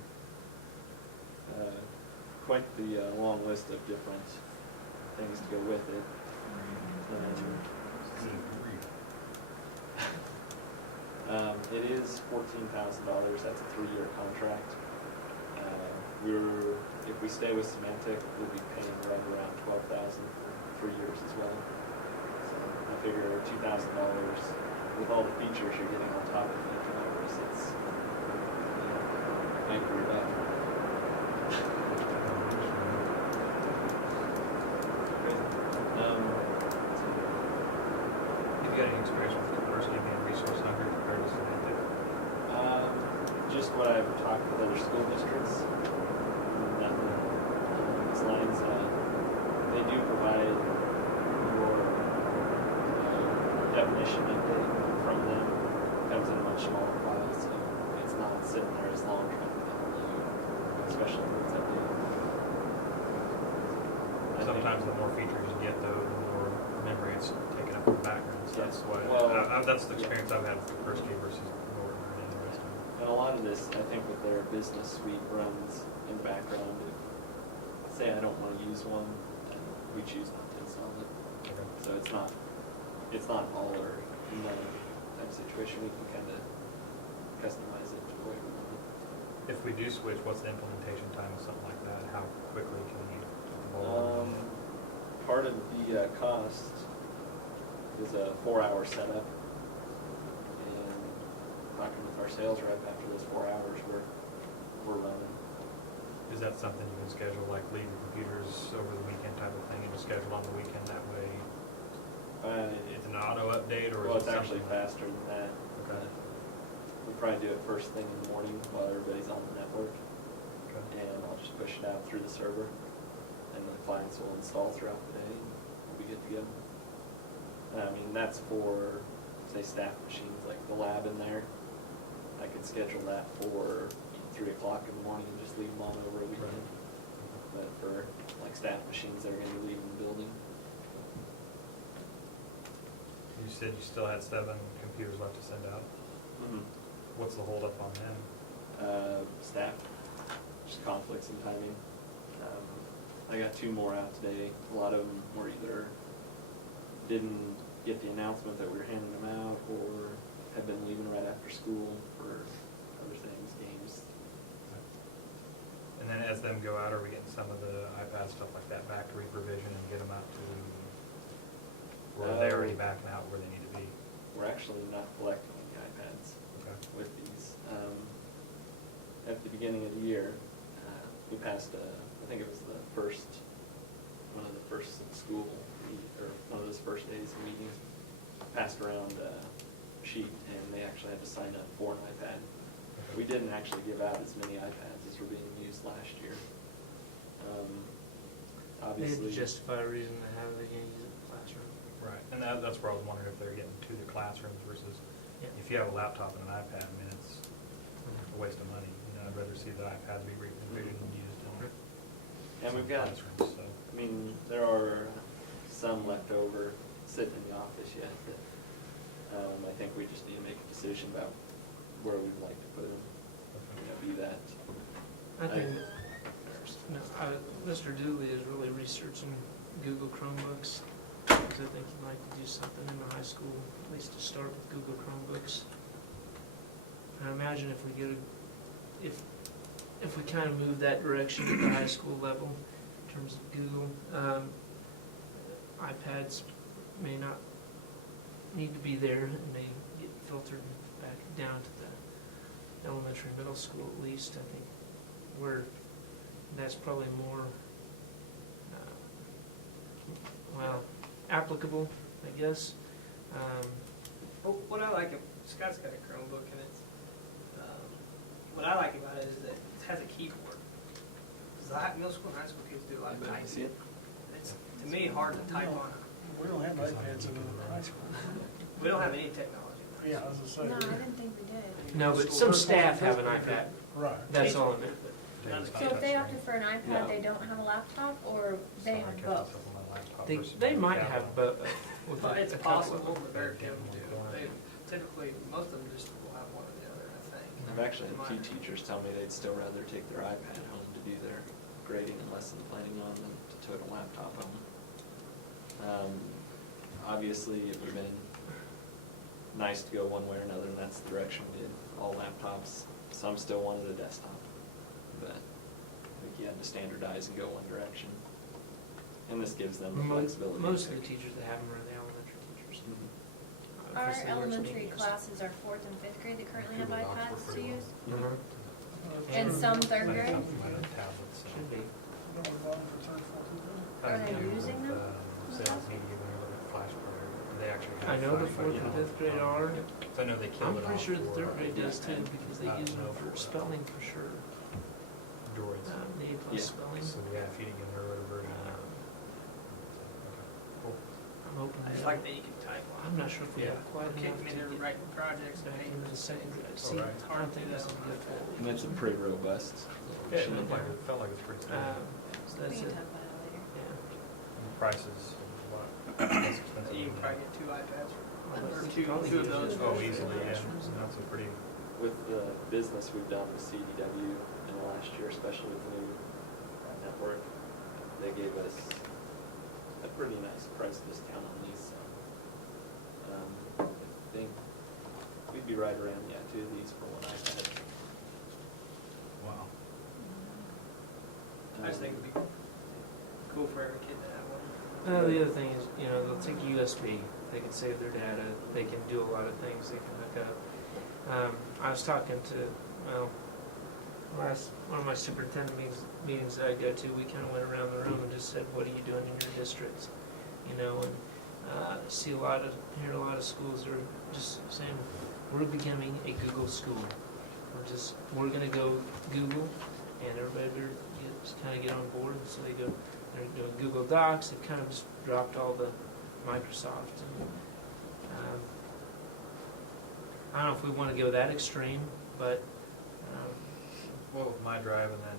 Quite the long list of different things to go with it. It is $14,000, that's a 3-year contract. If we stay with Symantec, we'll be paying right around $12,000 for 3 years as well. So I figure $2,000 with all the features you're getting on top of the antivirus, it's bang for your buck. Have you got any experience with personally being resource hungry compared to Symantec? Just what I've talked with other school districts, nothing along these lines. They do provide more definition update from them. It comes in a much smaller file, so it's not sitting there as long trying to download, especially when it's updated. Sometimes the more features you get, though, the more memory it's taken up in the background. So that's why, Well, that's the experience I've had with First Key versus Norton or any of the rest of them. And a lot of this, I think, with their business suite runs in the background. If, say I don't want to use one, and we choose not to install it. Okay. So it's not all or none type of situation. We can kind of customize it the way we want it. If we do switch, what's the implementation time of something like that? How quickly can we get the ball rolling? Part of the cost is a 4-hour setup. And talking with our sales rep after those 4 hours, we're running. Is that something you can schedule, like leave your computers over the weekend type of thing and just schedule on the weekend that way? It's an auto update or Well, is it's it actually something? faster than that. Okay. We probably do it first thing in the morning while everybody's on the network. Okay. And I'll just push it out through the server, and the clients will install throughout the day, and we'll be good to go. I mean, that's for, say, staff machines, like the lab in there. I could schedule that for 3 o'clock in the morning and just leave them on over a weekend. But for, like, staff machines, they're gonna be leaving the building. You said you still had 7 computers left to send out. What's the holdup on them? Staff, just conflicts in timing. I got 2 more out today. A lot of them were either didn't get the announcement that we were handing them out, or had been leaving right after school for other things, games. And then as them go out, are we getting some of the iPad stuff like that back to reprovision and get them out to Or are they already backing out where they need to be? We're actually not collecting any iPads Okay. with these. At the beginning of the year, we passed, I think it was one of the first school, or one of those first days of meetings, passed around a sheet, and they actually had to sign up for an iPad. We didn't actually give out as many iPads as were being used last year. They Obviously. justify a reason to have they can use it in the classroom. Right, and that's where I was wondering if they're getting to the classrooms versus, Yeah. if you have a laptop and an iPad, I mean, it's a waste of money. You know, I'd rather see the iPad be reconfigured and used in And we've got, classrooms, so. I mean, there are some left over sitting in the office yet that, I think we just need to make a decision about where we'd like to put them. You know, be that. I think, Mr. Dooley is really researching Google Chromebooks, because I think he'd like to do something in the high school, at least to start with Google Chromebooks. And I imagine if we get if we kind of move that direction at the high school level, in terms of Google, iPads may not need to be there, and may get filtered back down to the elementary, middle school at least. I think where that's probably more, applicable, I guess. Well, what I like, Scott's got a Chromebook, and it's, what I like about it is that it has a keyboard. Because the middle school and high school kids do a lot of Anybody typing. see it? It's, to me, hard to type on. We don't have iPads in high school. We don't have any technology. Yeah, I was gonna say. No, I didn't think we did. No, but some staff have an iPad. Right. That's all I meant. So if they opted for an iPad, they don't have a laptop, or they have both? They might have both. with But it's a couple of possible, them. but very few of them do. They typically, most of them just will have one or the other, I think. I've actually had a few teachers tell me they'd still rather take their iPad home to do their grading and lesson planning on than to tote a laptop home. Obviously, it would have been nice to go one way or another, and that's the direction we did. All laptops. Some still wanted a desktop, but I think you had to standardize and go one direction. And this gives them the flexibility. Most of the teachers that have them are the elementary teachers. Our First thing, elementary works classes are 4th and 5th grade that currently have iPads to use, Mhm. and some 3rd grade. Should be. Are they using them? Sales media, when you look at Flash Player, they actually have. I know the Flash 4th and Player. 5th grade are. So I know they I'm killed it pretty off sure the for, 3rd grade does too, because they use them for spelling for sure. droids. The A+ Yeah. spelling. So yeah, feeding in their other version. Cool. I'm hoping. I just they- like that you can type on. I'm not sure if we have quite Kids, enough I mean, to they're get writing projects and back into the papers. second grade. Oh, See, right. I don't think that's a good And it's a pretty robust Yeah, it machine. looked like, it felt like it's pretty cool. So We that's can it. talk about it later. Yeah. And the prices are a lot less expensive. You can than probably that. get 2 iPads for, Well, or that's two probably of good. those. Oh, for easily, yeah. classrooms. That's a pretty, With the business we've done with CDW in the last year, especially with the new network, they gave us a pretty nice price discount on these. So, I think we'd be right around, 2 of these for one iPad. Wow. I just think it'd be cool for every kid to have one. The other thing is, they'll take USB, they can save their data, they can do a lot of things, they can hook up. I was talking to, one of my superintendent meetings that I go to, we kind of went around the room and just said, what are you doing in your districts? And hear a lot of schools are just saying, we're becoming a Google school. We're gonna go Google, and everybody better just kind of get on board, and so they're doing Google Docs, they've kind of just dropped all the Microsoft. And, I don't know if we want to go that extreme, but, well, with my drive and then,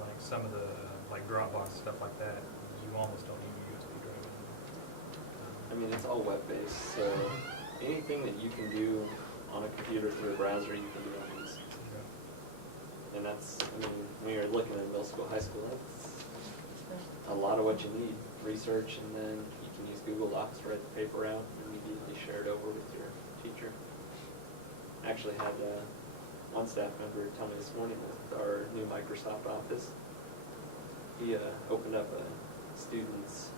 like some of the, like Dropbox, stuff like that, you almost don't need a USB drive. I mean, it's all web-based, so anything that you can do on a computer through a browser, you can do on these. And that's, when you're looking at middle school, high school, that's a lot of what you need. Research, and then you can use Google Docs to write the paper out and immediately share it over with your teacher. Actually had one staff member tell me this morning with our new Microsoft Office, he opened up a student's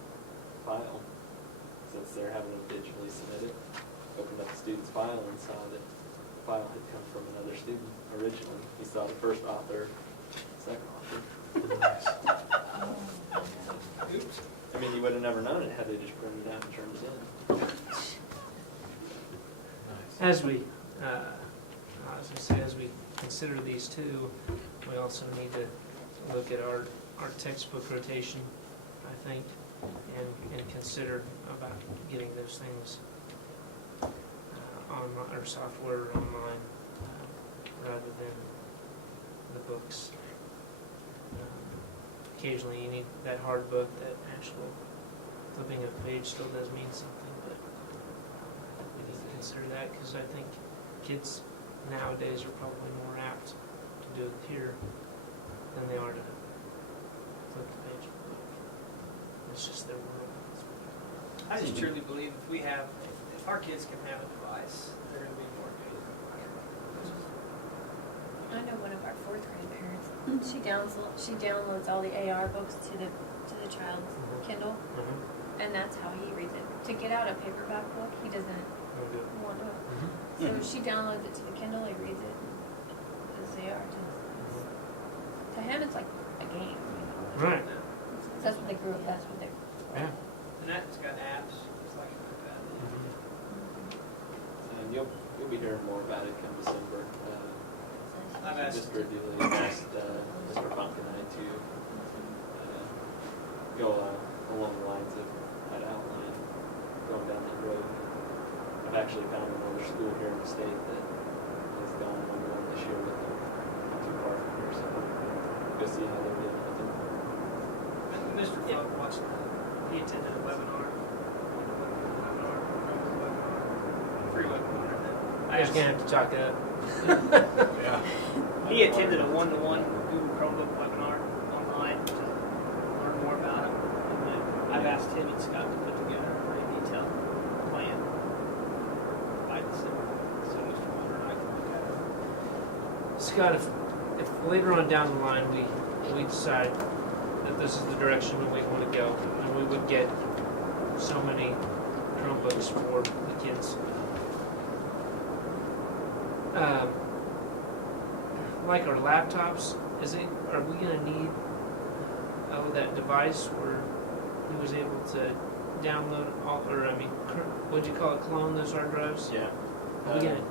file, since they're having them digitally submitted. Opened up the student's file and saw that the file had come from another student originally. He saw the first author, second author. Oops. I mean, you would have never known it had they just printed it out and turned it in. As we, as I say, as we consider these two, we also need to look at our textbook rotation, I think, and consider about getting those things online, or software online, rather than the books. Occasionally you need that hard book, that actual flipping a page still does mean something, but we need to consider that, because I think kids nowadays are probably more apt to do it here than they are to flip the page of the book. It's just their world. I just truly believe if our kids can have a device, they're gonna be more engaged. I know one of our fourth grade parents, she downloads all the AR books to the child's Kindle, and that's how he reads it. To get out a paperback book, he doesn't want to. So she downloads it to the Kindle, he reads it as AR. To him, it's like a game. Right. That's what they grew up. That's what they. Yeah. And that's got apps, just like that. And you'll be hearing more about it come December. I've asked. Mr. Dooley asked Mr. Funk and I to go along the lines of that outline going down that road. I've actually found another school here in the state that has gone one-to-one this year with them, not too far from here, so go see how they're doing with them. Mr. Funk watched, he attended a webinar, free webinar. I was gonna have to talk up. Yeah. He attended a one-to-one Google Chromebook webinar online to learn more about it. And then I've asked him and Scott to put together a pretty detailed plan by December, so Mr. Walter and I can look at it. Scott, if later on down the line we decide that this is the direction we want to go, and we would get so many Chromebooks for the kids. Like our laptops, are we gonna need that device where he was able to download what'd you call it, clone those hard drives? Yeah. Are we gonna,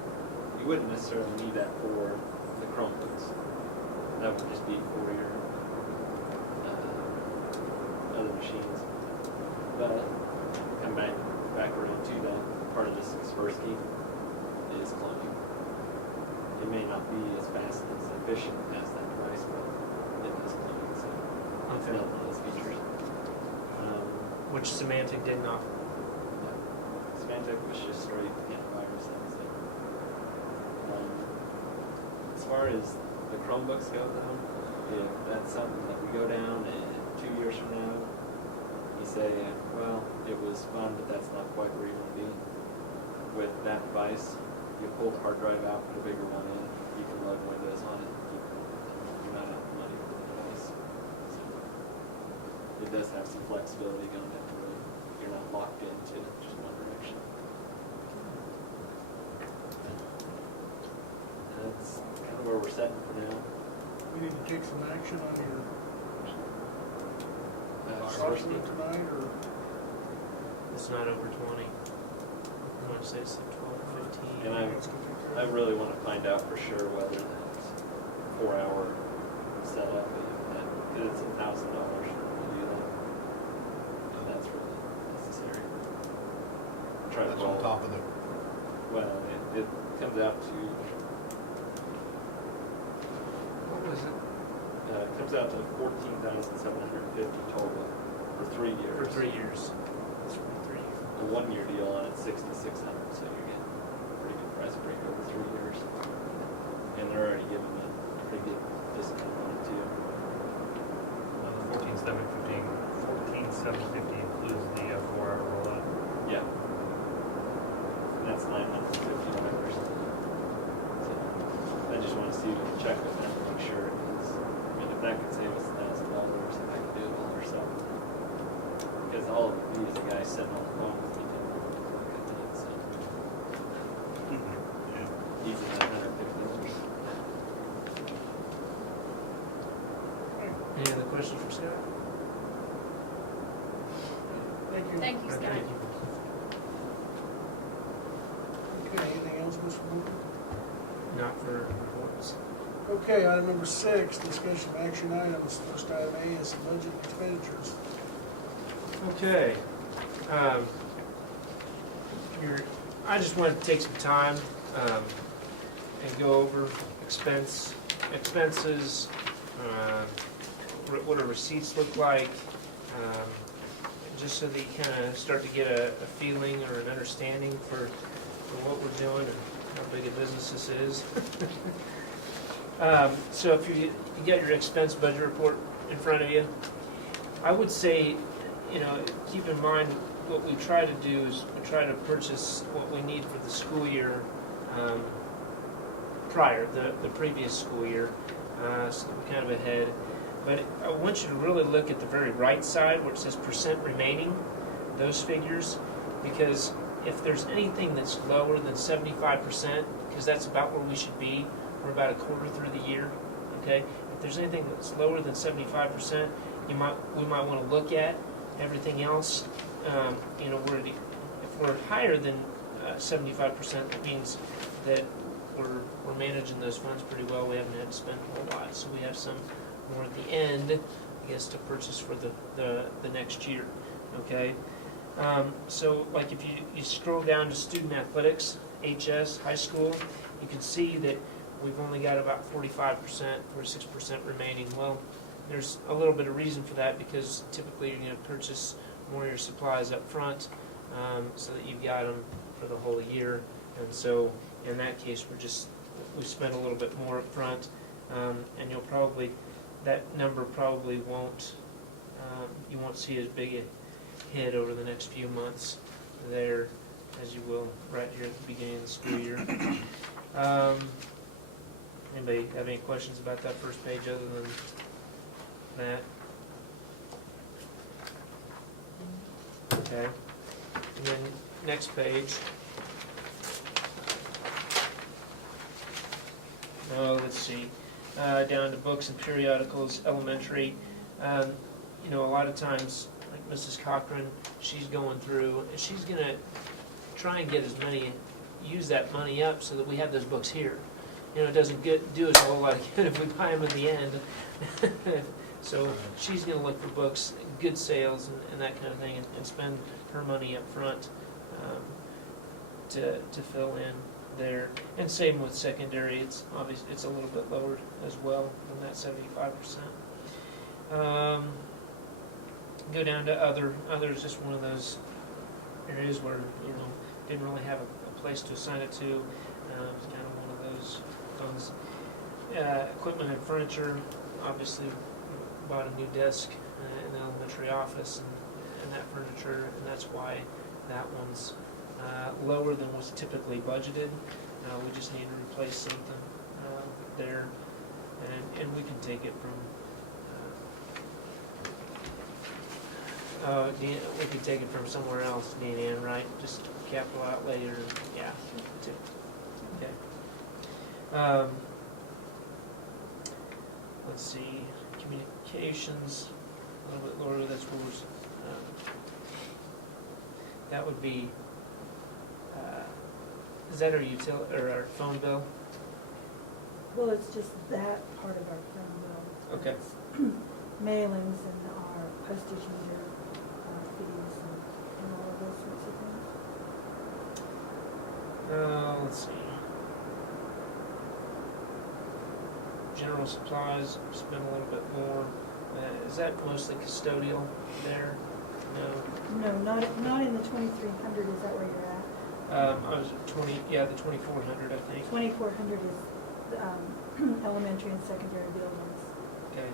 You wouldn't necessarily need that for the Chromebooks. That would just be for your other machines. But come back around to that, part of this first scheme is cloning. It may not be as fast and as efficient as that device, but it does cloning, so it's Okay. not one of those features. which Symantec did not. Symantec was just straight antivirus, that was it. As far as the Chromebooks go though, if that's something that we go down and 2 years from now, you say, well, it was fun, but that's not quite where you want to be. With that device, you pull the hard drive out, put a bigger one in, you can load Windows on it, you're not out of money for the device. So it does have some flexibility going down the road. You're not locked into just one direction. That's kind of where we're setting for now. We need to take some action on your Software software tonight, or It's not over 20. I want to say it's like 12 or 15. And I really want to find out for sure whether that's 4-hour setup, because it's $1,000 to do that. And that's really necessary. Try to That's on roll. top of the, Well, it comes out to, What was it? it comes out to $14,750 total for 3 years. For 3 years. It's for 3 years. A 1-year deal on it, $6,600, so you're getting a pretty good price break over 3 years. And they're already giving a pretty good discount on it too. The 14,750 includes the 4-hour rollout. Yeah. And that's $950. So I just want to see, check with them to make sure, because, I mean, if that could save us $1,000, if I could do it all ourselves, sitting on the phone with me so using that 150 numbers. Any other questions for Sarah? Thank you. Thank you, Scott. Thank you. Okay, anything else, Mr. Booker? Not for reports. Okay, item number 6, discussion of action items. First item A is budget expenditures. Okay. I just wanted to take some time and go over expenses, what our receipts look like, just so that you kind of start to get a feeling or an understanding for what we're doing and how big a business this is. So if you get your expense budget report in front of you, I would say, keep in mind what we try to do is we try to purchase what we need for the school year prior, the previous school year, so that we're kind of ahead. But I want you to really look at the very right side where it says percent remaining, those figures, because if there's anything that's lower than 75%, because that's about where we should be, we're about a quarter through the year, okay? If there's anything that's lower than 75%, we might want to look at. Everything else, if we're higher than 75%, that means that we're managing those funds pretty well. We haven't had to spend a whole lot, so we have some more at the end, I guess, to purchase for the next year, okay? So, like if you scroll down to student athletics, HS, high school, you can see that we've only got about 46% remaining. Well, there's a little bit of reason for that because typically you're going to purchase more of your supplies up front so that you've got them for the whole year. And so in that case, we spend a little bit more up front, and that number probably won't, you won't see as big a hit over the next few months there as you will right here at the beginning of the school year. Anybody have any questions about that first page other than that? Okay. And then next page. Let's see. Down to books and periodicals, elementary. A lot of times, like Mrs. Cochran, she's going through, and she's going to try and get use that money up so that we have those books here. It doesn't do us a whole lot of good if we buy them in the end. So she's going to look for books, good sales, and that kind of thing, and spend her money up front to fill in there. And same with secondary. It's obvious it's a little bit lower as well than that 75%. Go down to other. Other is just one of those areas where didn't really have a place to assign it to. It's kind of one of those funds. Equipment and furniture. Obviously, bought a new desk in the elementary office and that furniture, and that's why that one's lower than was typically budgeted. We just need to replace something there, and we can take it from. We could take it from somewhere else, Deanne, right? Just capital outlay or yeah. Okay. Let's see. Communications, a little bit lower. That's where that would be. Is that our our phone bill? Well, it's just that part of our phone bill. Okay. It's mailings and our postage meter fees and all of those sorts of things. Let's see. General supplies, spend a little bit more. Is that mostly custodial there? No. No, not in the 2,300. Is that where you're at? I was at the 2,400, I think. 2,400 is elementary and secondary buildings. Okay.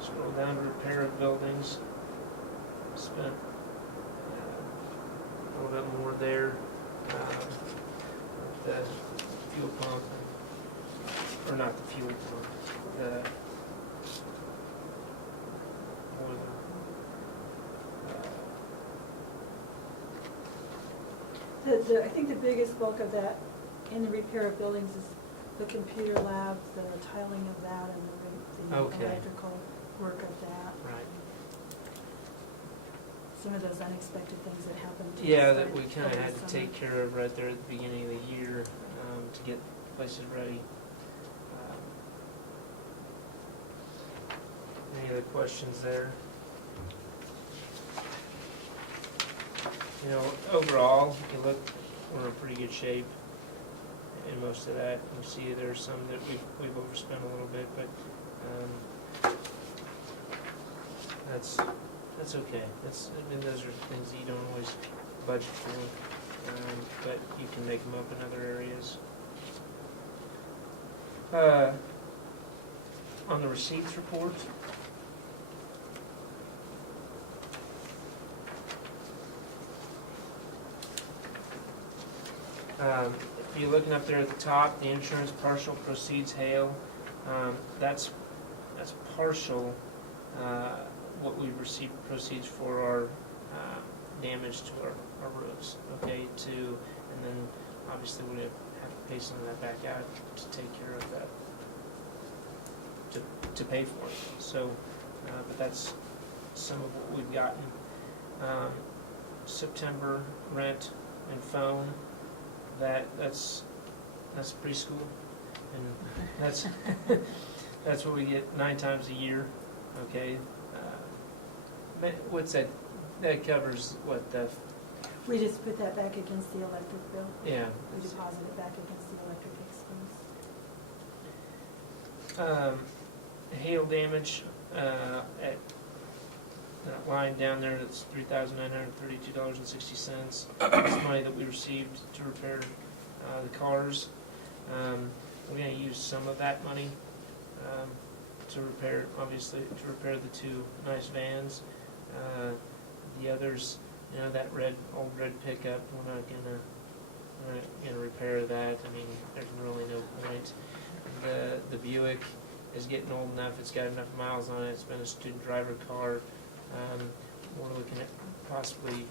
Scroll down to repair of buildings. Spent a little bit more there. the fuel pump, or not the fuel pump, the boiler. I think the biggest bulk of that in the repair of buildings is the computer lab, the tiling of that, and the Okay. electrical work of that. Right. Some of those unexpected things that happen. to Yeah, us that we kind of over had to summer. take care of right there at the beginning of the year to get places ready. Any other questions there? You know, overall, you look, we're in pretty good shape in most of that. You see there's some that we've overspent a little bit, but that's okay. I mean, those are things that you don't always budget for, but you can make them up in other areas. On the receipts report, if you're looking up there at the top, the insurance partial proceeds hail, that's partial, what we received proceeds for our damage to our roofs, okay, and then obviously we have to pay some of that back out to take care of that, to pay for it. So, but that's some of what we've gotten. September rent and phone, that's preschool, and that's what we get 9 times a year, okay? What's that? That covers what the? We just put that back against the electric bill. Yeah. We deposit it back against the electric expense. Hail damage at that line down there, that's $3,932.60. That's money that we received to repair the cars. We're going to use some of that money to repair, obviously, to repair the 2 nice vans. The others, you know, that old red pickup, we're not gonna repair that. I mean, there's really no point. The Buick is getting old enough, it's got enough miles on it, it's been a student driver car. We're looking at possibly,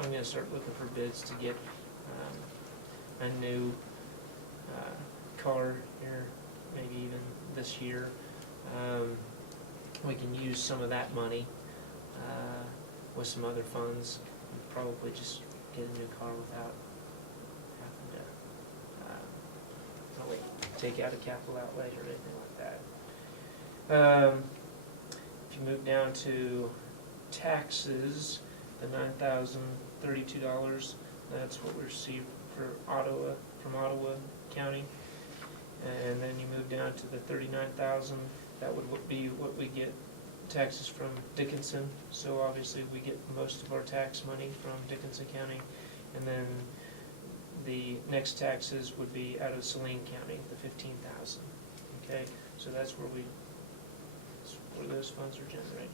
I'm gonna start looking for bids to get a new car here, maybe even this year. We can use some of that money with some other funds, and probably just get a new car without having to take out a capital outlay or anything like that. If you move down to taxes, the $9,032, that's what we received from Ottawa County. And then you move down to the $39,000, that would be what we get taxes from Dickinson. So obviously we get most of our tax money from Dickinson County. And then the next taxes would be out of Saline County, the $15,000. Okay, so that's where those funds are generated.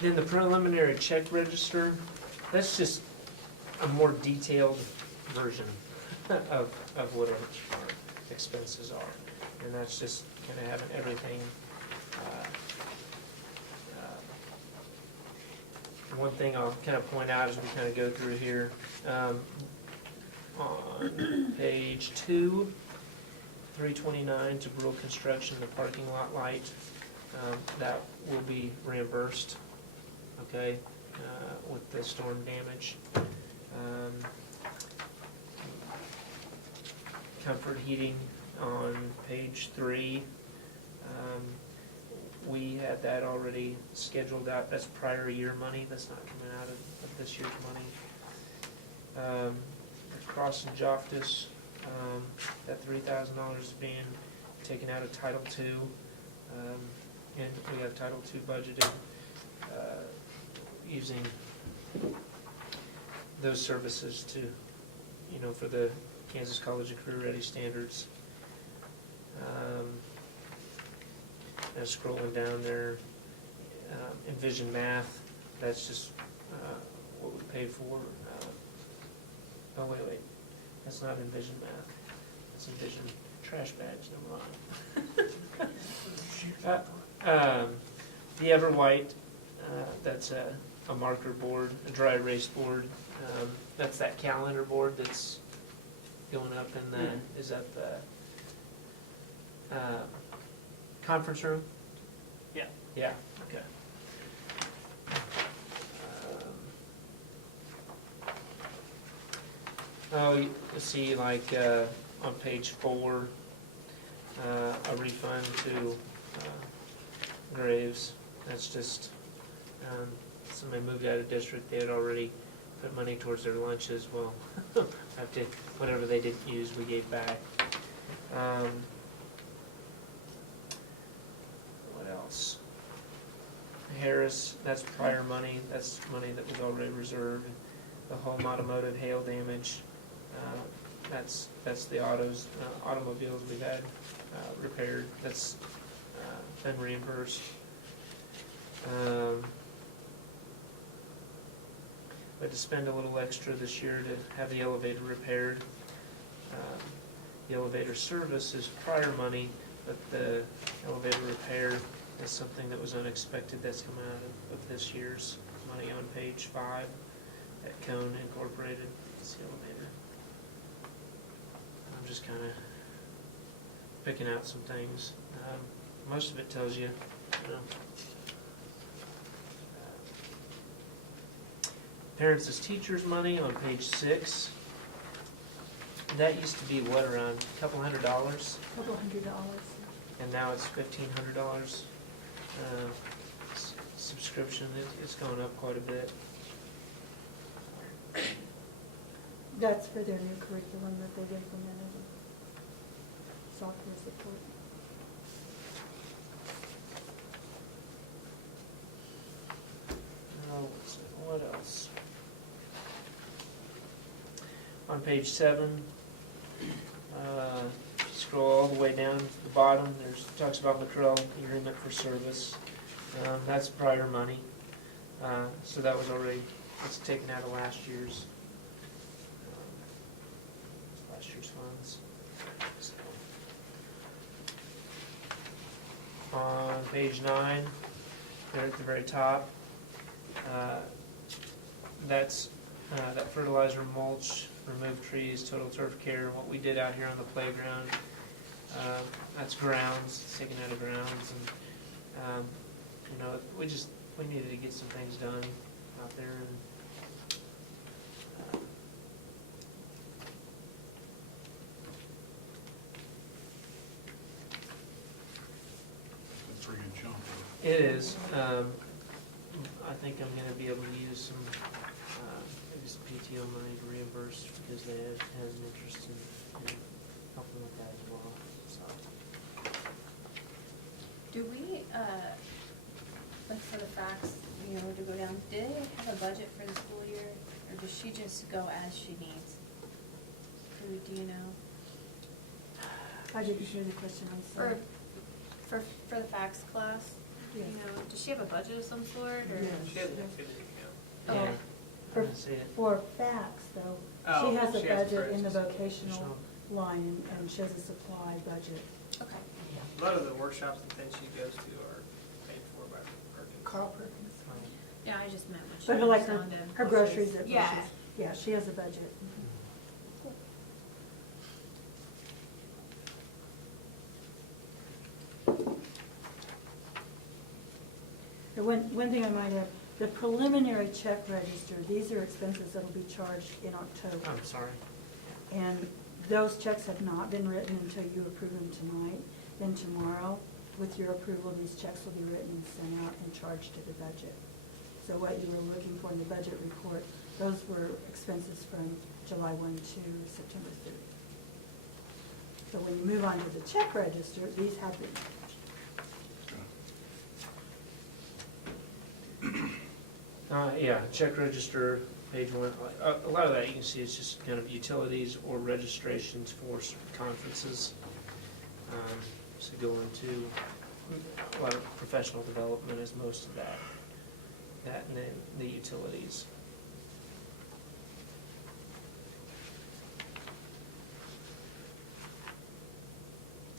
Then the preliminary check register, that's just a more detailed version of what our expenses are. And that's just kind of having everything. One thing I'll kind of point out as we kind of go through here, on page 2, 329, to rural construction, the parking lot light, that will be reimbursed, okay, with the storm damage. Comfort heating on page 3. We had that already scheduled out. That's prior year money. That's not coming out of this year's money. Cross and Joftus, that $3,000 is being taken out of Title II. And we have Title II budgeted using those services to, for the Kansas College of Career Ready standards. And scrolling down there, Envision Math, that's just what we pay for. Oh, wait, that's not Envision Math, that's Envision Trash Bags, never mind. The Everwhite, that's a marker board, a dry erase board. That's that calendar board that's going up in the, is that the conference room? Yeah. Yeah, okay. Oh, you see, like, on page 4, a refund to Graves. That's just, somebody moved out of district, they had already put money towards their lunches. Well, after whatever they didn't use, we gave back. What else? Harris, that's prior money, that's money that was already reserved. The home automotive hail damage, that's the automobiles we've had repaired, that's been reimbursed. We had to spend a little extra this year to have the elevator repaired. The elevator service is prior money, but the elevator repair is something that was unexpected that's come out of this year's money on page 5 at Cone Incorporated. It's the elevator. I'm just kind of picking out some things. Most of it tells you, parents as teachers money on page 6. That used to be what, around a couple $100? $200. And now it's $1,500. Subscription, it's going up quite a bit. That's for their new curriculum that they've implemented, software support. What else? On page 7, scroll all the way down to the bottom, there's talks about McCrell agreement for service. That's prior money, so that was already, it's taken out of last year's funds. So, on page 9, there at the very top, that's that fertilizer, mulch, remove trees, total turf care, what we did out here on the playground. That's grounds, it's taken out of grounds, and we needed to get some things done out there. And That's a pretty good jump. it is. I think I'm going to be able to use some maybe some PTO money to reimburse because they have an interest in helping with that as well. So. Do we, like for the facts, to go down, do they have a budget for the school year, or does she just go as she needs? Do you know? I didn't hear the question, I'm For, sorry. for the facts class, Yes. does she have a budget of some sort, or? Yes. She has an activity account. Oh. Yeah. For, I didn't see it. for facts, though, Oh, she has a she has budget in the prices. vocational line, and she has a supply budget. Okay. A lot of the workshops and things she goes to are paid for by Perkins. Carl Perkins. Yeah, I just meant when she But was like on her groceries at Yeah. Bush's, yeah, she has a budget. The one thing I might have, the preliminary check register, these are expenses that'll be charged in October. I'm sorry. And those checks have not been written until you approve them tonight. Then tomorrow, with your approval, these checks will be written and sent out and charged to the budget. So what you were looking for in the budget report, those were expenses from July 1 to September 30. So when you move on to the check register, these have been charged. Yeah, check register, page 1. A lot of that you can see is just kind of utilities or registrations for conferences. So go into a lot of professional development is most of that. That and then the utilities.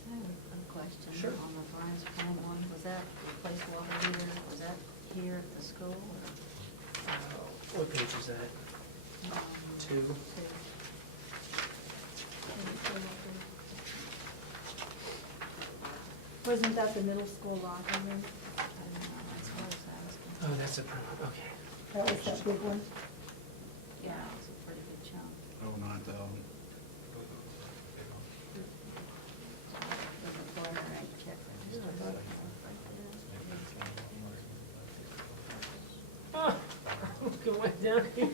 I have a question. Sure. On the Brian's Plan one, was that replace water heater, was that here at the school or? What page is that? Two. Wasn't that the middle school locker room? I don't know, that's what I was asking. Oh, that's a, okay. That was that big one? Yeah, it was a pretty big chunk. Oh, 9,000. The recorder ain't checked register. Looking way down here.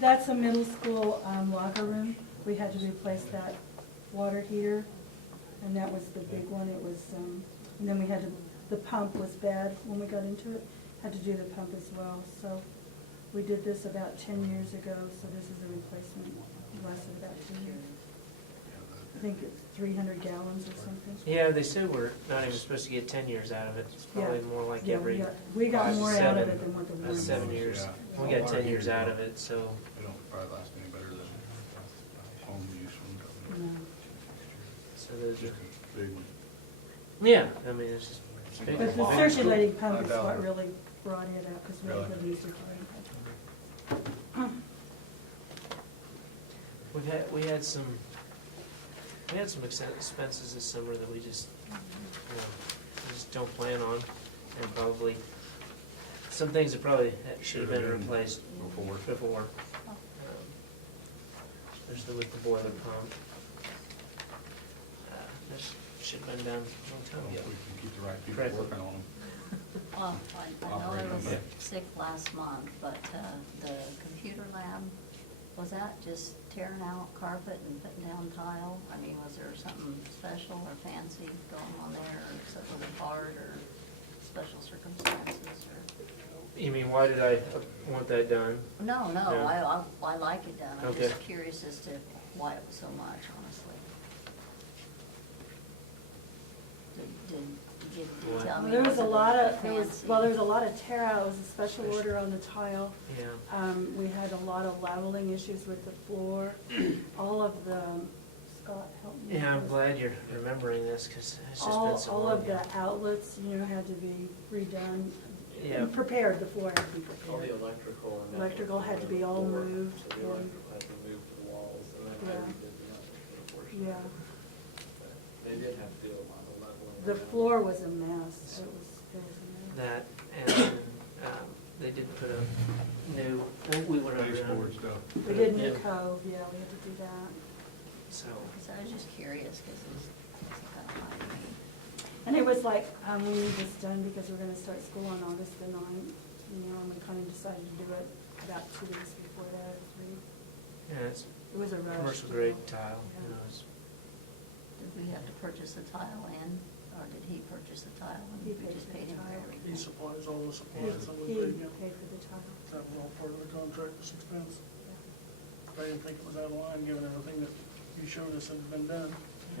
That's a middle school locker room. We had to replace that water heater, and that was the big one. It was, and then we had to, the pump was bad when we got into it. Had to do the pump as well. So we did this about 10 years ago, so this is a replacement, lasted about 2 years. I think it's 300 gallons or something. Yeah, they said we're not even supposed to get 10 years out of it. It's probably Yeah. more like Yeah, every we got 5 to more out of 7 it than what the warranty. 7 years. Yeah. We got 10 years out of it, so. They don't probably last any better than home use ones. No. So those Just are, a big one. yeah, I mean, it's just. it's big. But the Wow. circulating pump is $5. what really brought it up, because we had Really? the new circulating pump. We had some expenses this summer that we just, we just don't plan on, and probably, some things that probably should have been replaced before. Especially with the boiler pump. This should have been done a long time We ago. can keep the right people Correctly. working on them. Well, I know I Operating was on it. sick last month, but the computer lab, was that just tearing out carpet and putting down tile? I mean, was there something special or fancy going on there, or something hard, or special circumstances, or? You mean, why did I want that done? No, no, Yeah. I like it done. I'm Okay. just curious as to why it was so much, honestly. Did you tell me? There was a it lot of, fancy? there was a lot of tear out. It was a special order on the tile. Yeah. We had a lot of leveling issues with the floor. All of the, Scott, help me. Yeah, I'm with glad you're remembering this, because it's just been so all long. of the outlets, had to be redone. Yeah. Prepared, the floor had to be All the prepared. electrical and. Electrical had to be all floor, moved, So the and- electrical had to be moved to the walls, and then I Yeah. redid the electrical portion. Yeah. They did have to do a lot of leveling. The around. floor was a mess. It was a mess. That, and they did put a new, we went over Baseboard them, stuff. We did new Yeah. cove, yeah, we had to do that. so. Because I was just curious, because it was kind of high to me. And it was like, we need this done because we're gonna start school on August the 9th, and we kind of decided to do it about 2 weeks before that, or 3. Yeah, it's It was a rush. commercial to grade go. tile, Yeah. Did we have to purchase the tile in, or did he purchase the tile and He we paid just for the paid him for tile. He everything? supplies all the He supplies that we he paid him. paid for the tile. That was all part of the contractor's expense. I didn't think it was out of line, given everything that you showed us had been done.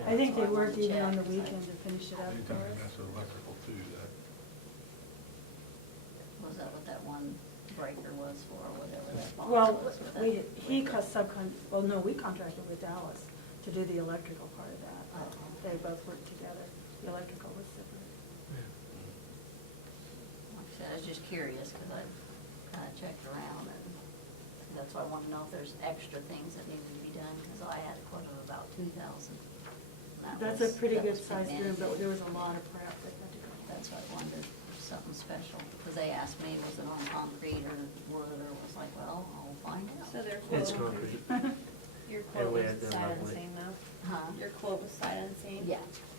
I think they That's why I worked wanted to even on the check, 'cause I- weekend to finish it up for Anytime us. that's electrical too, that. Was that what that one breaker was for, or whatever that box Well, was? with that- he with cost the- we contracted with Dallas to do the electrical part of that. Oh. They both worked together. The electrical was separate. Like I said, I was just curious, because I kind of checked around, and that's why I want to know if there's extra things that needed to be done, because I had a quote of about 2,000. That's a pretty good sized room, but there was a lot of prep that had to go. That's why I wondered, something special, because they asked me, was it on concrete or wood, or was like, well, I'll find out. So their It's quote, concrete. your And quote we was had the sight lovely- unseen though? Huh? Your quote was sight unseen? Yeah,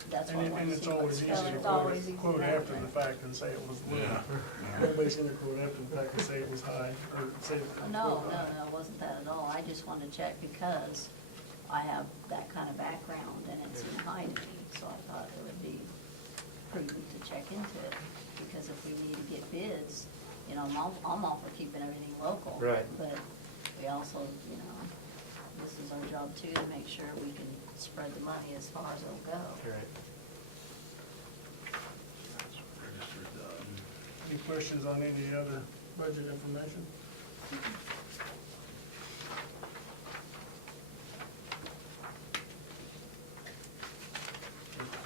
that's why I And wanted to it's see always what's easy to it's special. always quote easy quote to after know. the fact and say it was low. Yeah. Nobody's gonna quote after the fact and say it was high, or say it was No, quote high. it wasn't that at all. I just wanted to check because I have that kind of background and it seemed high to me. So I thought it would be prudent to check into it, because if we need to get bids, I'm all for keeping everything local. Right. But we also, this is our job too, to make sure we can spread the money as far as it'll go. Right. Any questions on any other budget information?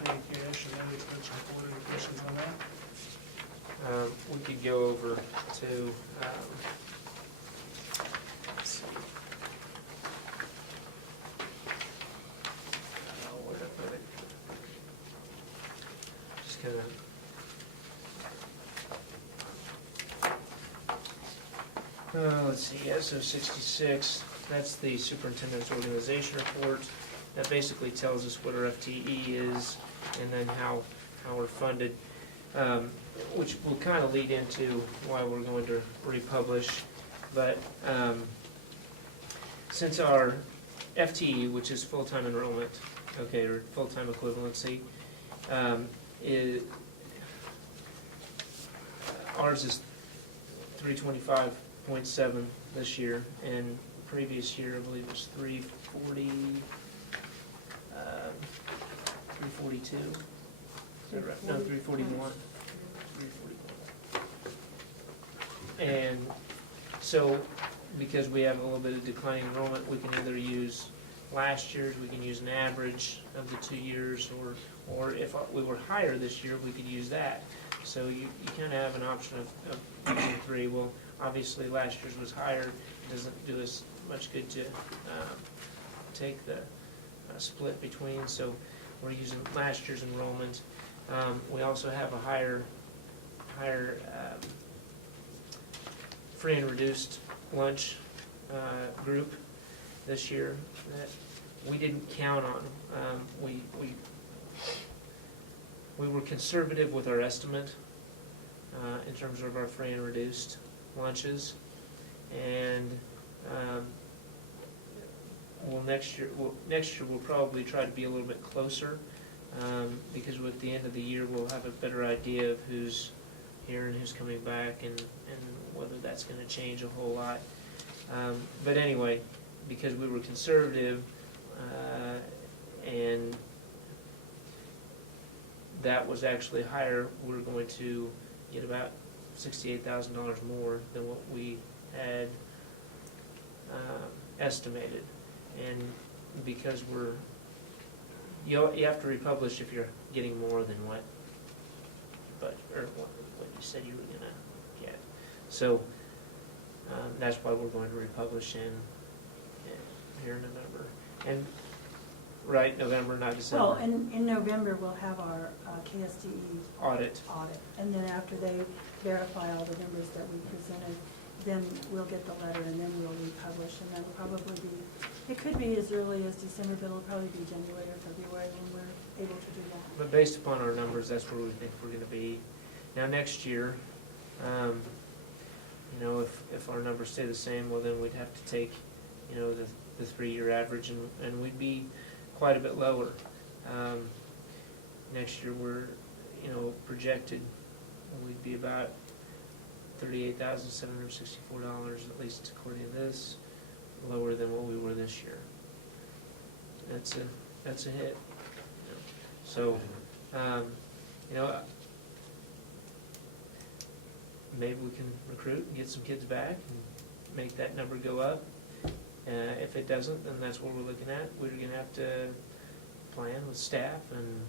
Petty cash and then expense report, any questions on that? We could go over to, let's see. Where did I put it? Just kind of. Let's see, SO 66, that's the superintendent's organization report. That basically tells us what our FTE is and then how we're funded. Which will kind of lead into why we're going to republish. But since our FTE, which is full-time enrollment, okay, or full-time equivalency, ours is 325.7 this year, and previous year I believe it was 342. Is that right? No, 341. 341. And so, because we have a little bit of declining enrollment, we can either use last year's, we can use an average of the 2 years, or if we were higher this year, we could use that. So you kind of have an option of using 3. Well, obviously last year's was higher. It doesn't do us much good to take the split between, so we're using last year's enrollment. We also have a higher free and reduced lunch group this year that we didn't count on. We were conservative with our estimate in terms of our free and reduced lunches, and next year we'll probably try to be a little bit closer, because at the end of the year we'll have a better idea of who's here and who's coming back, and whether that's going to change a whole lot. But anyway, because we were conservative, and that was actually higher, we're going to get about $68,000 more than what we had estimated. And because you have to republish if you're getting more than what you said you were gonna get. So that's why we're going to republish here in November. And right, November, not December. Well, in November, we'll have our KSDE Audit. And then after they verify all the numbers that we presented, then we'll get the letter and then we'll republish. And that'll probably be, it could be as early as December, but it'll probably be January or February when we're able to do that. But based upon our numbers, that's where we think we're gonna be. Now, next year, if our numbers stay the same, well, then we'd have to take, the 3-year average, and we'd be quite a bit lower. Next year, we're, projected, we'd be about $38,764, at least according to this, lower than what we were this year. That's a hit. So, maybe we can recruit and get some kids back and make that number go up. If it doesn't, then that's what we're looking at. We're going to have to plan with staff, and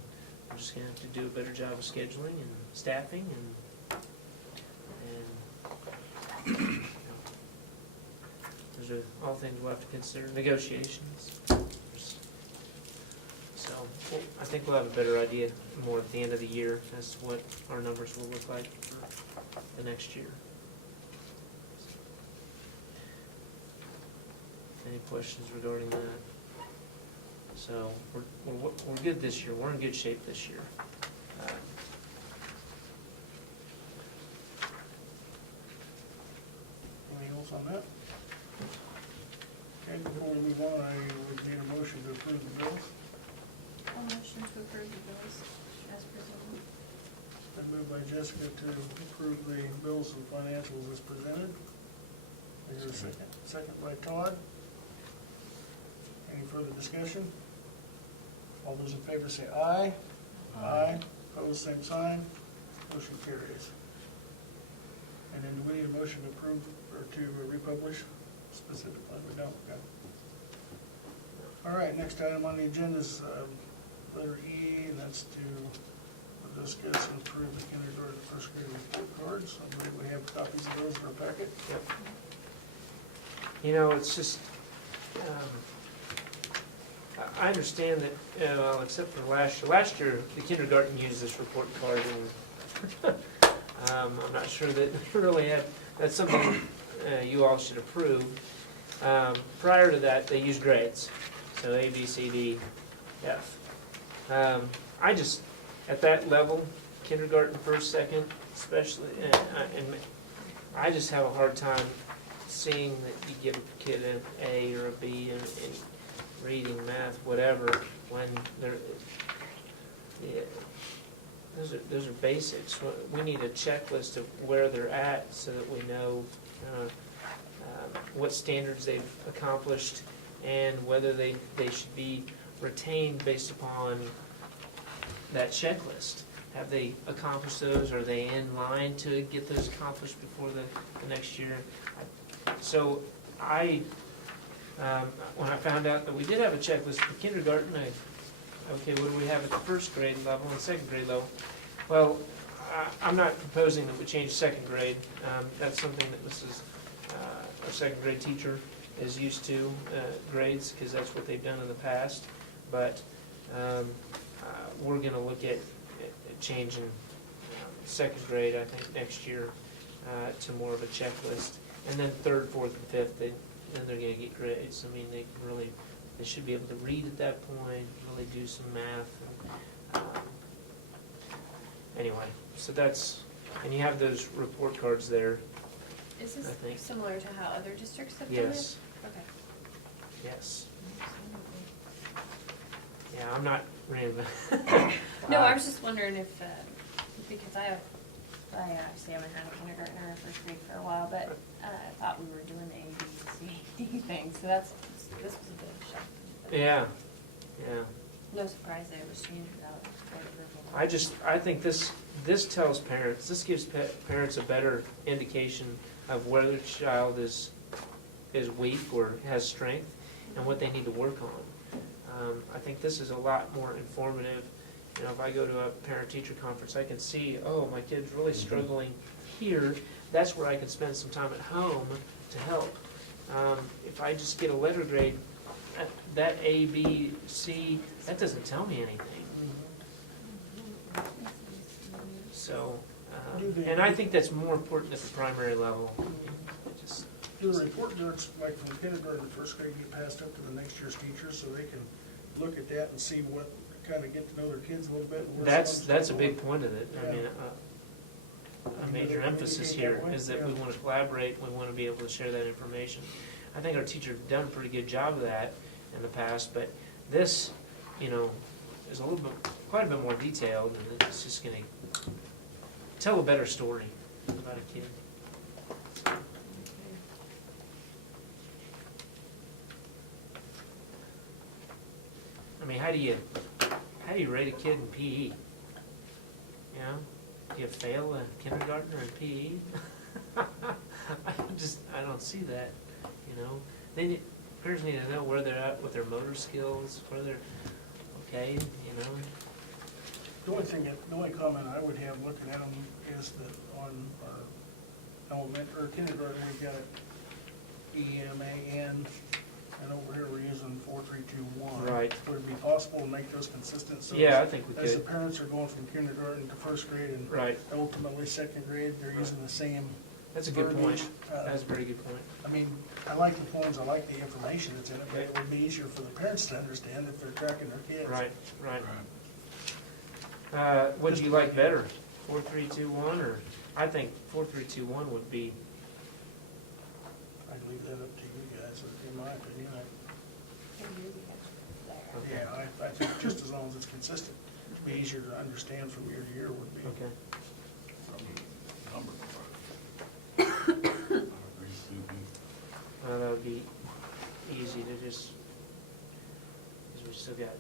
we're just going to have to do a better job of scheduling and staffing, and those are all things we'll have to consider. Negotiations. So I think we'll have a better idea more at the end of the year as to what our numbers will look like for the next year. Any questions regarding that? So we're good this year. We're in good shape this year. Anything else on that? Okay, before we move on, I would need a motion to approve the bills. I'll motion to approve the bills as presented. I moved by Jessica to approve the bills and financials as presented. Is there a second? Second by Todd. Any further discussion? All those in favor say aye. Aye. Opposed, same sign. Motion carries. And then do we need a motion to approve or to republish specifically? We don't, okay. All right, next item on the agenda is letter E, and that's to discuss and approve the kindergarten and first grade report cards. I believe we have copies of those in our packet. Yep. You know, it's just, I understand that, well, except for last year, the kindergarten used this report card, and I'm not sure that really that's something you all should approve. Prior to that, they used grades, so A, B, C, D, F. I just, at that level, kindergarten, first, second, especially, and I just have a hard time seeing that you give a kid an A or a B in reading, math, whatever, when they're, yeah, those are basics. We need a checklist of where they're at so that we know what standards they've accomplished and whether they should be retained based upon that checklist. Have they accomplished those? Are they in line to get those accomplished before the next year? So when I found out that we did have a checklist for kindergarten, okay, what do we have at the first grade level and second grade level? Well, I'm not proposing that we change second grade. That's something that Mrs. Our second grade teacher is used to, grades, because that's what they've done in the past. But we're going to look at changing second grade, I think, next year to more of a checklist. And then third, fourth, and fifth, then they're going to get grades. I mean, they should be able to read at that point, really do some math. Anyway, so that's, and you have those report cards there. Is I this think. similar to how other districts have done it? Yes, Okay. yes. Yeah, I'm not No, I was just wondering if, because I obviously haven't had a kindergartner or first grade for a while, but I thought we were doing the A, B, C, D thing, so this was a bit of a shock. Yeah, yeah. No surprise that it was changed without board approval. I think this tells parents, this gives parents a better indication of whether their child is weak or has strength and what they need to work on. I think this is a lot more informative. You know, if I go to a parent-teacher conference, I can see, oh, my kid's really struggling here. That's where I can spend some time at home to help. If I just get a letter grade, that A, B, C, that doesn't tell me anything. So, and I think that's more important at the primary level. Do the report cards, like from kindergarten to first grade, get passed up to the next year's teachers so they can look at that and see what, kind of get to know their kids a little bit? That's a big point of it. I Yeah. mean, a major emphasis here is that we want to collaborate, we want to be able to share that information. I think our teachers have done a pretty good job of that in the past, but this, you know, is a little bit, quite a bit more detailed, and it's just going to tell a better story about a kid. I mean, how do you rate a kid in PE? You know, do you fail a kindergartner in PE? I don't see that. You know, parents need to know where they're at with their motor skills, where they're okay. You know. The only comment I would have looking at them is that on our kindergarten, we've got EMAN, and over here we're using 4321. Right. Would it be possible to make those consistent? So Yeah, I think we as the could. parents are going from kindergarten to first grade and Right. ultimately second grade, they're using the same. That's a good point. verbiage. That's a very good point. I mean, I like the forms, I like the information that's in it, but it would be easier for the parents to understand if they're tracking their kids. Right. Right. Right. What do you like better, 4321, or I think 4321 would be. I'd leave that up to you guys, in my opinion. Okay. Yeah, I think just as long as it's consistent, it'd be easier to understand from year to year would be. Okay. That would be easy to just, because we still got.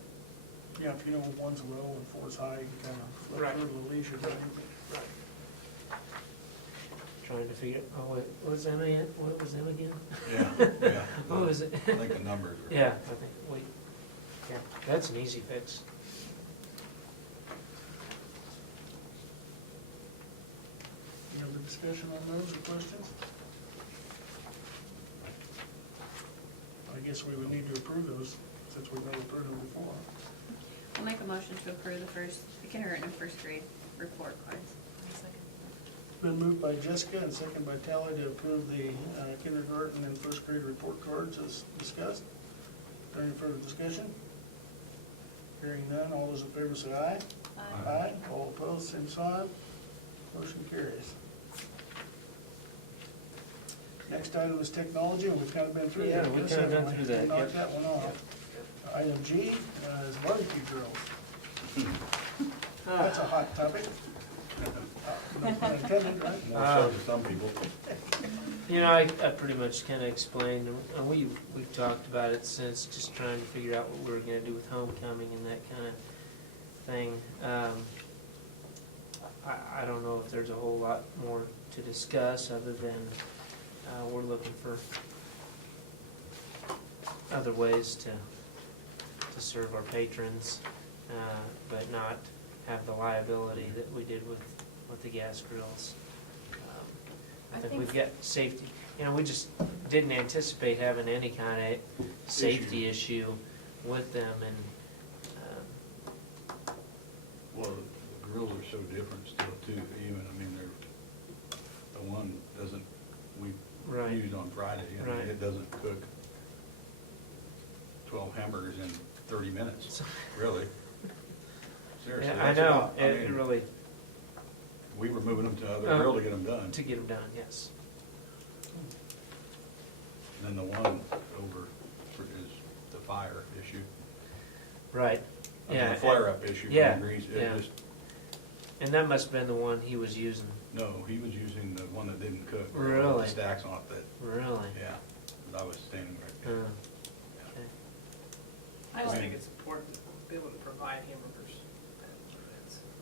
Yeah, if you know one's low and four's high, you can kind of flip Right. through a little easier. Right. trying to figure, oh, what was Emma, what was Emma again? Yeah. What was it? I think the numbers are. Yeah, I think, wait, yeah, that's an easy fix. Any other discussion on those or questions? I guess we would need to approve those since we've never approved them before. I'll make a motion to approve the kindergarten and first grade report cards. Been moved by Jessica and second by Tally to approve the kindergarten and first grade report cards as discussed. Is there any further discussion? Hearing none, all those in favor say aye. Aye. Aye. All opposed, same sign. Motion carries. Next item is technology, and we've kind of been through that. Yeah, we've kind of been through that, Knock yep. that one off. Item G is barbecue grills. That's a hot topic. No pun intended, right? More so to some people. You know, I pretty much kind of explained, and we've talked about it since, just trying to figure out what we were going to do with homecoming and that kind of thing. I don't know if there's a whole lot more to discuss other than we're looking for other ways to serve our patrons, but not have the liability that we did with the gas grills. I think we've got safety, you know, we just didn't anticipate having any kind of safety issue with them, and Well, the grills are so different still too, even, I mean, they're, the one doesn't, we Right. used on Friday, I mean, Right. it doesn't cook 12 hamburgers in 30 minutes, really. Seriously, yeah, I that's know, about- I it mean, really, we were moving them to other grill to get them done. to get them done, yes. And then the one over is the fire issue. Right, I mean, yeah. the flare-up issue Yeah, from the grease, yeah. it just, And that must have been the one he was using. no, he was using the one that didn't cook. with Really? The stacks on it that, Really? yeah, 'cause I was standing right Uh, there. okay. I just think it's important to be able to provide hamburgers.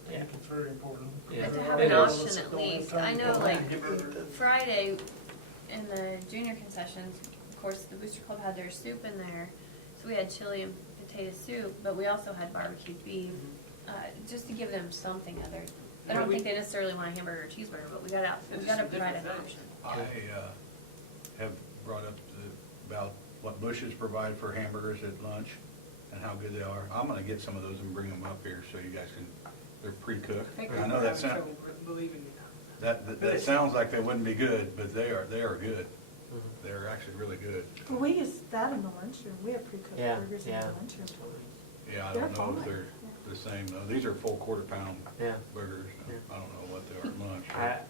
I think it's very important. Yeah. But to have It an is. option at Don't have least. time I to know, go like, hamburger. Friday in the junior concessions, of course, the Booster Club had their soup in there. So we had chili and potato soup, but we also had barbecue beef, just to give them something other. I don't think they necessarily want a hamburger or cheeseburger, but we gotta provide an option. I have brought up about what Bush's provide for hamburgers at lunch and how good they are. I'm gonna get some of those and bring them up here so you guys can, they're pre-cooked. I know that sounds, Believing that sounds like they wouldn't be good, but they are good. Mhm. They're actually really good. Well, we use that in the lunchroom. We have pre-cooked Yeah, burgers in yeah. the lunchroom. Yeah, I They're don't know if fine. they're the same though. These are full quarter-pound Yeah. burgers. Yeah. I don't know what they are at lunch. I,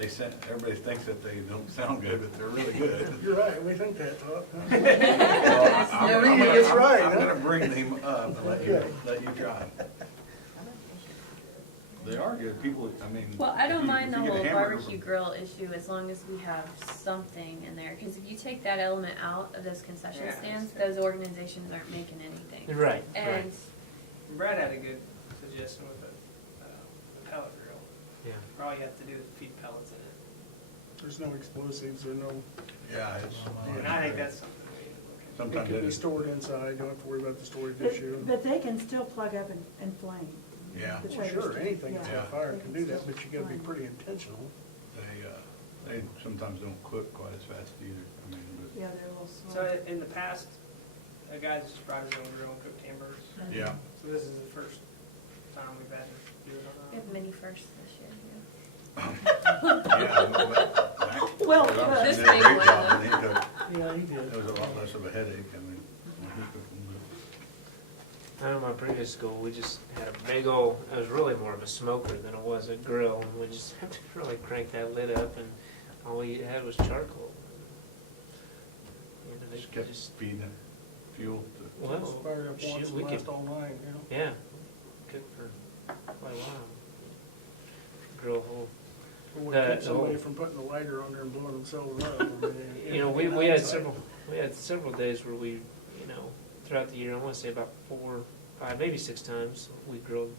Everybody thinks that they don't sound good, but they're really good. You're right, we think that, Todd. I'm reading it's right, I'm huh? gonna bring them up and let you Okay. try them. They are good, people, I mean. Well, I if don't you- mind if the you get a whole hamburger barbecue from- grill issue as long as we have something in there. Because if you take that element out of those concession Yeah. stands, those organizations aren't making anything. right, right. And Brad had a good suggestion with a pellet grill. Yeah. Where all you have to do is feed pellets in it. There's no explosives or no, Yeah, it's. And I think that's something we need to look it Sometimes can it be is, stored inside, you don't have to worry about the storage But- issue. But they can still plug up and flame. yeah, The Well, trailers sure, do. anything that's Yeah. on fire They can do that, still but you gotta be flame. pretty intentional. they sometimes don't cook quite as fast either, I mean, but, Yeah, they're a little at. slow. So in the past, a guy just brought his own grill and cooked hamburgers. yeah. So this is the first time we've had to do it we have on many firsts this year, Yeah, but Well, This did a big great one, job though. when he cooked. Yeah, he did. It was a lot less of a headache, I mean, when he cooked them. I know my previous school, we just had a big old, it was really more of a smoker than it was a grill, and we just had to really crank that lid up, and all we had was charcoal. You know, they Just kept just, feeding it fuel to. well, It's fired up shoot, once we and could, last all night, you know? yeah, cook for quite a while. Grill whole. Or we The- keep the somebody whole- from putting the lighter on there and blowing themselves up. I mean, You know, we everything had outside. we had several days where we, you know, throughout the year, I want to say about 4, 5, maybe 6 times, we grilled,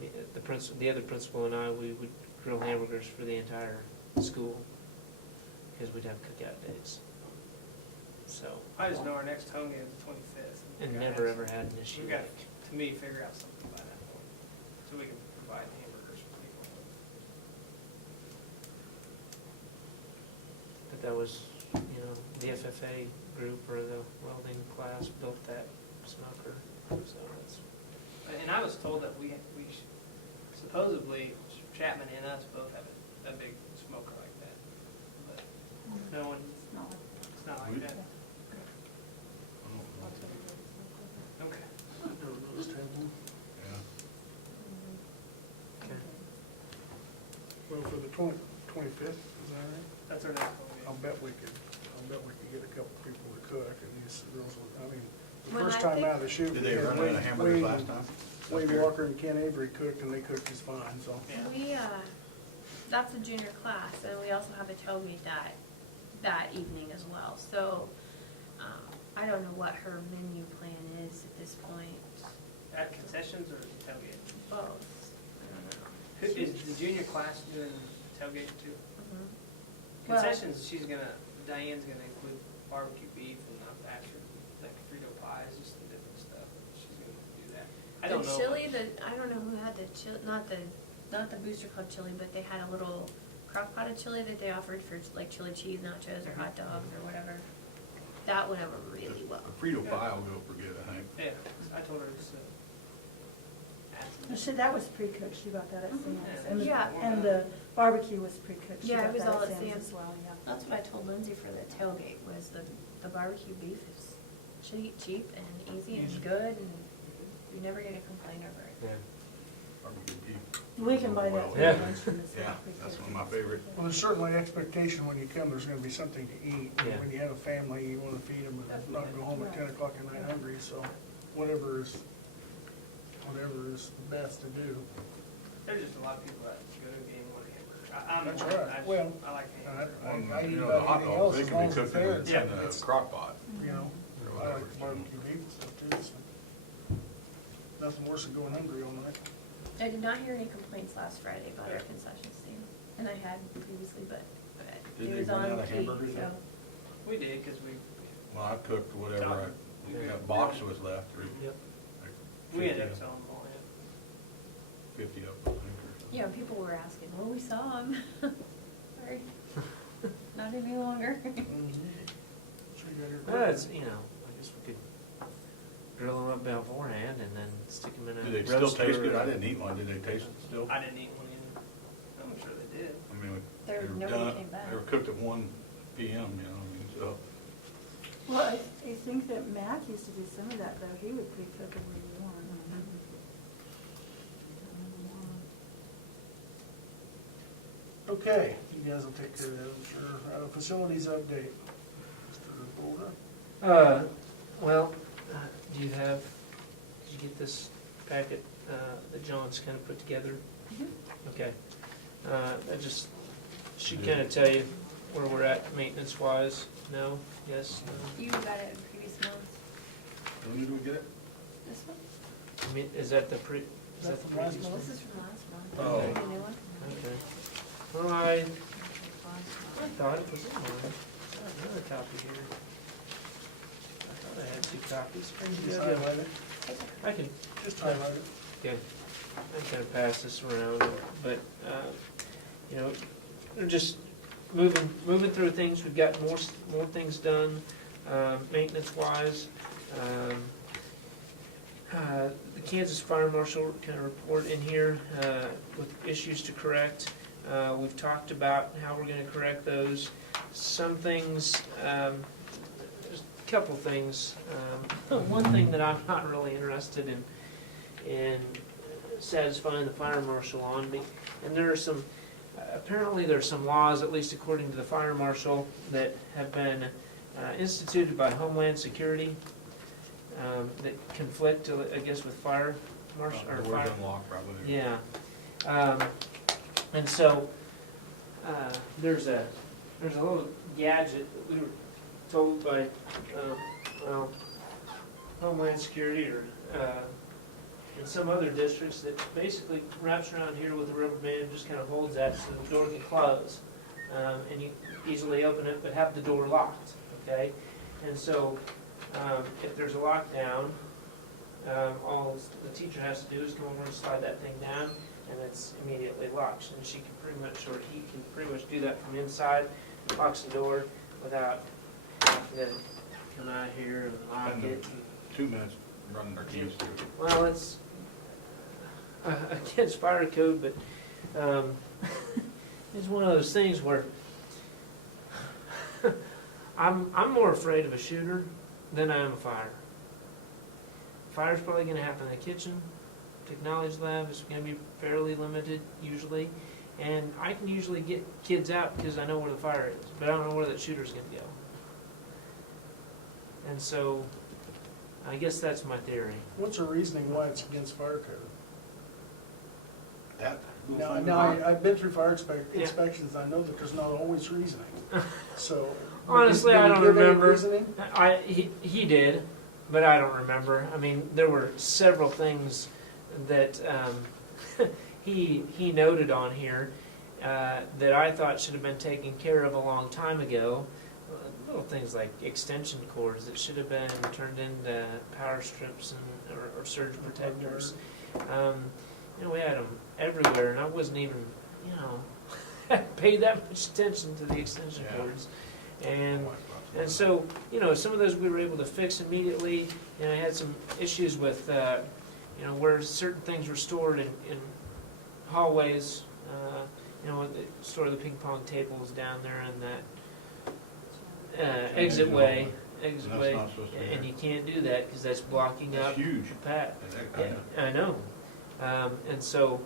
the other principal and I, we would grill hamburgers for the entire school, because we'd have cookout days. So, I just know our next home game is the 25th. and never ever had an issue. We got, to me, figure out something by that point, so we can provide hamburgers for people. But that was, you know, the FFA group or the welding class built that smoker, so that's, And I was told that supposedly Chapman and us both have a big smoker like that, but no one, it's not like that. Okay. Yeah. okay. Well, for the 25th, is that right? That's our next home I'll game. bet we could get a couple people to cook, and these girls will, I mean, the When first I time think- out of the chute. Did they we had run out of Wade- hamburgers Wade- last time? Wade Walker and Ken Avery cooked, and they cooked just fine, so. We, that's a junior class, and we also have a tailgate that evening as well. So, I don't know what her menu plan is at this point. At concessions or tailgate? Both. I don't know. Who is the junior class doing tailgate too? Mhm. Well- Concessions, Diane's gonna include barbecue beef and actually like Frito pies, just the different stuff. She's gonna do that. I don't know. The chili, I don't know who had the chili, not the Booster Club chili, but they had a little crock pot of chili that they offered for like chili cheese nachos or hot dogs or whatever. That went over really well. The Frito pie will go for good, I think. Yeah, I told her to add some. She said that was pre-cooked, she bought that at Sam's. And the- Yeah. And the barbecue was pre-cooked, she Yeah, it got was that all at at Sam's Sam's. as well, yeah. That's what I told Lindsay for the tailgate, was the barbecue beef is cheap and easy and good, and you never get a complaint over it. Yeah. Barbecue beef. We can buy that for Yeah. lunch from the Yeah, pre-cooked. that's one of my favorite. Well, there's certainly expectation when you come, there's gonna be something to eat. Yeah. When you have a family, you wanna feed them and not go home at 10 o'clock at night hungry, so whatever is the best to do. There's just a lot of people that go to a game and want a hamburger. That's right. Well, I like hamburger. I eat You know, the about hot anything dogs, else they as can long be as it's cooked in there. the- Yeah, in a It's, crock pot. you know, or I whatever. like the barbecue beef and stuff too, so. Nothing worse than going hungry all night. I did not hear any complaints last Friday about our concession stand, and I had previously, but Did it they was run on out of key, hamburgers so. yet? We did, cause Well, I cooked whatever, Yeah. that box was left, or Yep. we had 50 to sell them all, yeah. 50 of them, I think, or something. Yeah, people were asking, well, we saw them. Sorry. Not any longer. Sure you got your That's, you know, I guess we could grill them up beforehand and then stick them in a Do they still roaster taste good? or- I didn't eat one. Did they taste it still? I didn't eat one either. I'm sure they did. I mean, There- they were nobody done, came back. they were cooked at 1 PM, you know, I mean, so. Well, I think that Mac used to do some of that, though, he would pre-cook them when you want. Okay, you guys will take care of that, I'm sure. Facilities update. Mr. Boulder? Well, do you have, did you get this packet that John's kind of put together? Okay. I just, should kind of tell you where we're at maintenance-wise. No? Yes? No? You got it in previous months. When did we get it? This one? I mean, is that the pre, is that the From last previous Well, one? this is from last month. Oh. Maybe a new one? Okay. Well, I thought it was in mine. I have another copy here. I thought I had 2 copies. Just Yeah, highlight it. I can, Just highlight it. okay, I can kind of pass this around, but, you know, we're just moving through things. We've got more things done, maintenance-wise. The Kansas Fire Marshal kind of report in here with issues to correct. We've talked about how we're going to correct those. Some things, there's a couple things. One thing that I'm not really interested in satisfying the fire marshal on, and there are some, apparently there's some laws, at least according to the fire marshal, that have been instituted by Homeland Security that conflict, I guess, with fire marshal, or The fire. word's unlocked probably. Yeah. And so, there's a little gadget that we were told by, well, Homeland Security or, in some other districts that basically wraps around here with a rubber band, just kind of holds that so the door can close. and you easily open it, but have the door locked, okay? And so, if there's a lockdown, all the teacher has to do is come over and slide that thing down, and it's immediately locked. And she can pretty much, or he can pretty much do that from inside, locks the door without having to come out here and lock And it. 2 minutes running our keys through. Well, it's against fire code, but it's one of those things where I'm more afraid of a shooter than I am a fire. Fire's probably going to happen in the kitchen. Technology lab is going to be fairly limited usually, and I can usually get kids out because I know where the fire is, but I don't know where that shooter's going to go. And so, I guess that's my theory. What's the reasoning why it's against fire code? That. Now, I've been through fire inspections, I know that there's not always reasoning, so. Honestly, did I he don't give any remember. reasoning? He did, but I don't remember. I mean, there were several things that he noted on here that I thought should have been taken care of a long time ago. Little things like extension cords that should have been turned into power strips and or surge protectors. We had them everywhere, and I wasn't even, paid that much attention to the extension cords. And so, some of those we were able to fix immediately. And I had some issues with, where certain things were stored in hallways. They store the ping pong tables down there in that exit way, not supposed to be and there. you can't do that because that's blocking That's up huge. the path. Yeah, I know. And so,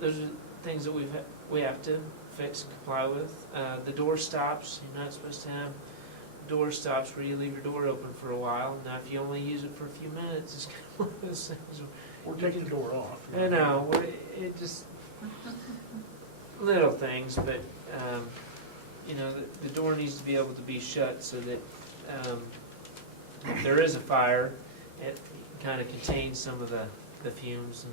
those are things that we have to fix and comply with. The door stops, you're not supposed to have door stops where you leave your door open for a while. Now, if you only use it for a few minutes, it's kind of one of those things. Or take the door off. I know, it just, little things, but, the door needs to be able to be shut so that if there is a fire, it kind of contains some of the fumes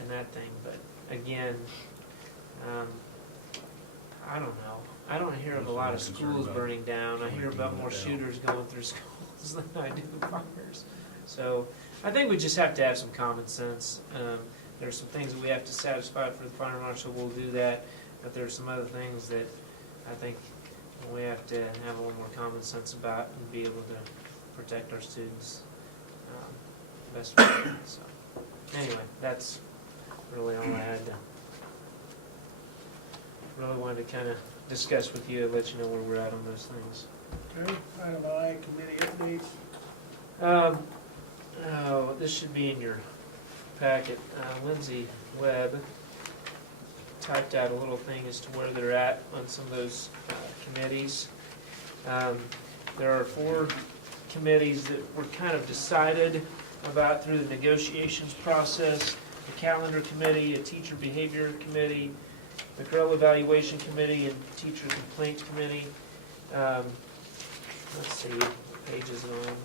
and that thing. But again, I don't know. I don't hear of a lot of schools burning down. I hear about more shooters going through schools than I do fires. So I think we just have to have some common sense. There's some things that we have to satisfy for the fire marshal. We'll do that. But there's some other things that I think we have to have a little more common sense about and be able to protect our students best we can. So anyway, that's really all I had to. Really wanted to kind of discuss with you, let you know where we're at on those things. Okay, item I, committee updates. This should be in your packet. Lindsay Webb typed out a little thing as to where they're at on some of those committees. There are 4 committees that were kind of decided about through the negotiations process: the calendar committee, a teacher behavior committee, the Corel evaluation committee, and teacher complaints committee. Let's see, what page is it on?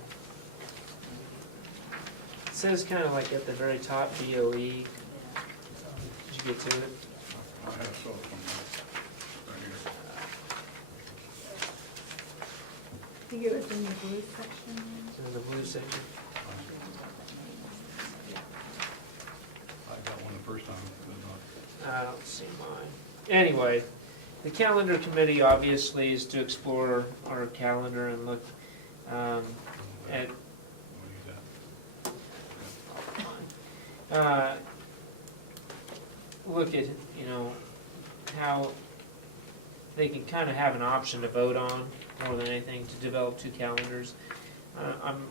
It says kind of like at the very top, BOE. Did you get to it? I have so right I think it was in the blue section. It's in the blue section. here. I got one the first time. But I don't see mine. Anyway, the calendar committee obviously is to explore our calendar and look at we'll use that. look at how they can kind of have an option to vote on more than anything to develop 2 calendars.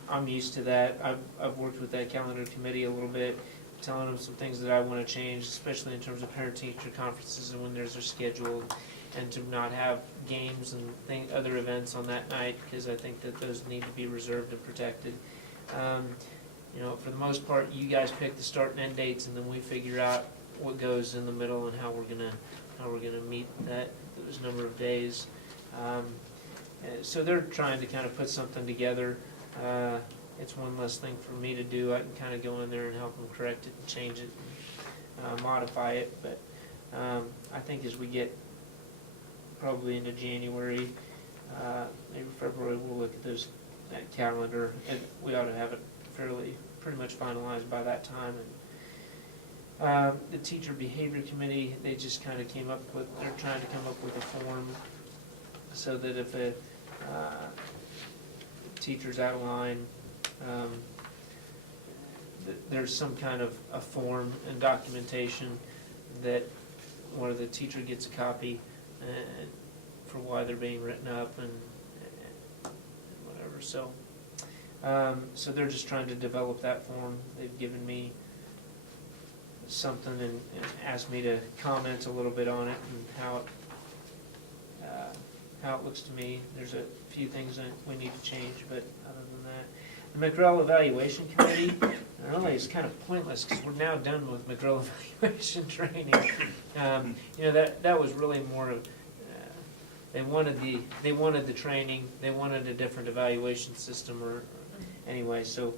I'm used to that. I've worked with that calendar committee a little bit, telling them some things that I want to change, especially in terms of parent-teacher conferences and when they're scheduled, and to not have games and other events on that night, because I think that those need to be reserved and protected. For the most part, you guys pick the start and end dates, and then we figure out what goes in the middle and how we're gonna meet those number of days. So they're trying to kind of put something together. It's one less thing for me to do. I can kind of go in there and help them correct it and change it and modify it. But I think as we get probably into January, maybe February, we'll look at that calendar, and we ought to have it pretty much finalized by that time. And the teacher behavior committee, they just kind of they're trying to come up with a form so that if a teacher's out of line, there's some kind of a form and documentation that where the teacher gets a copy for why they're being written up and whatever. So they're just trying to develop that form. They've given me something and asked me to comment a little bit on it and how it looks to me. There's a few things that we need to change, but other than that, the McGrail Evaluation Committee, really it's kind of pointless because we're now done with McGrail Evaluation training. That was really more of they wanted the training, they wanted a different evaluation system, or anyway. So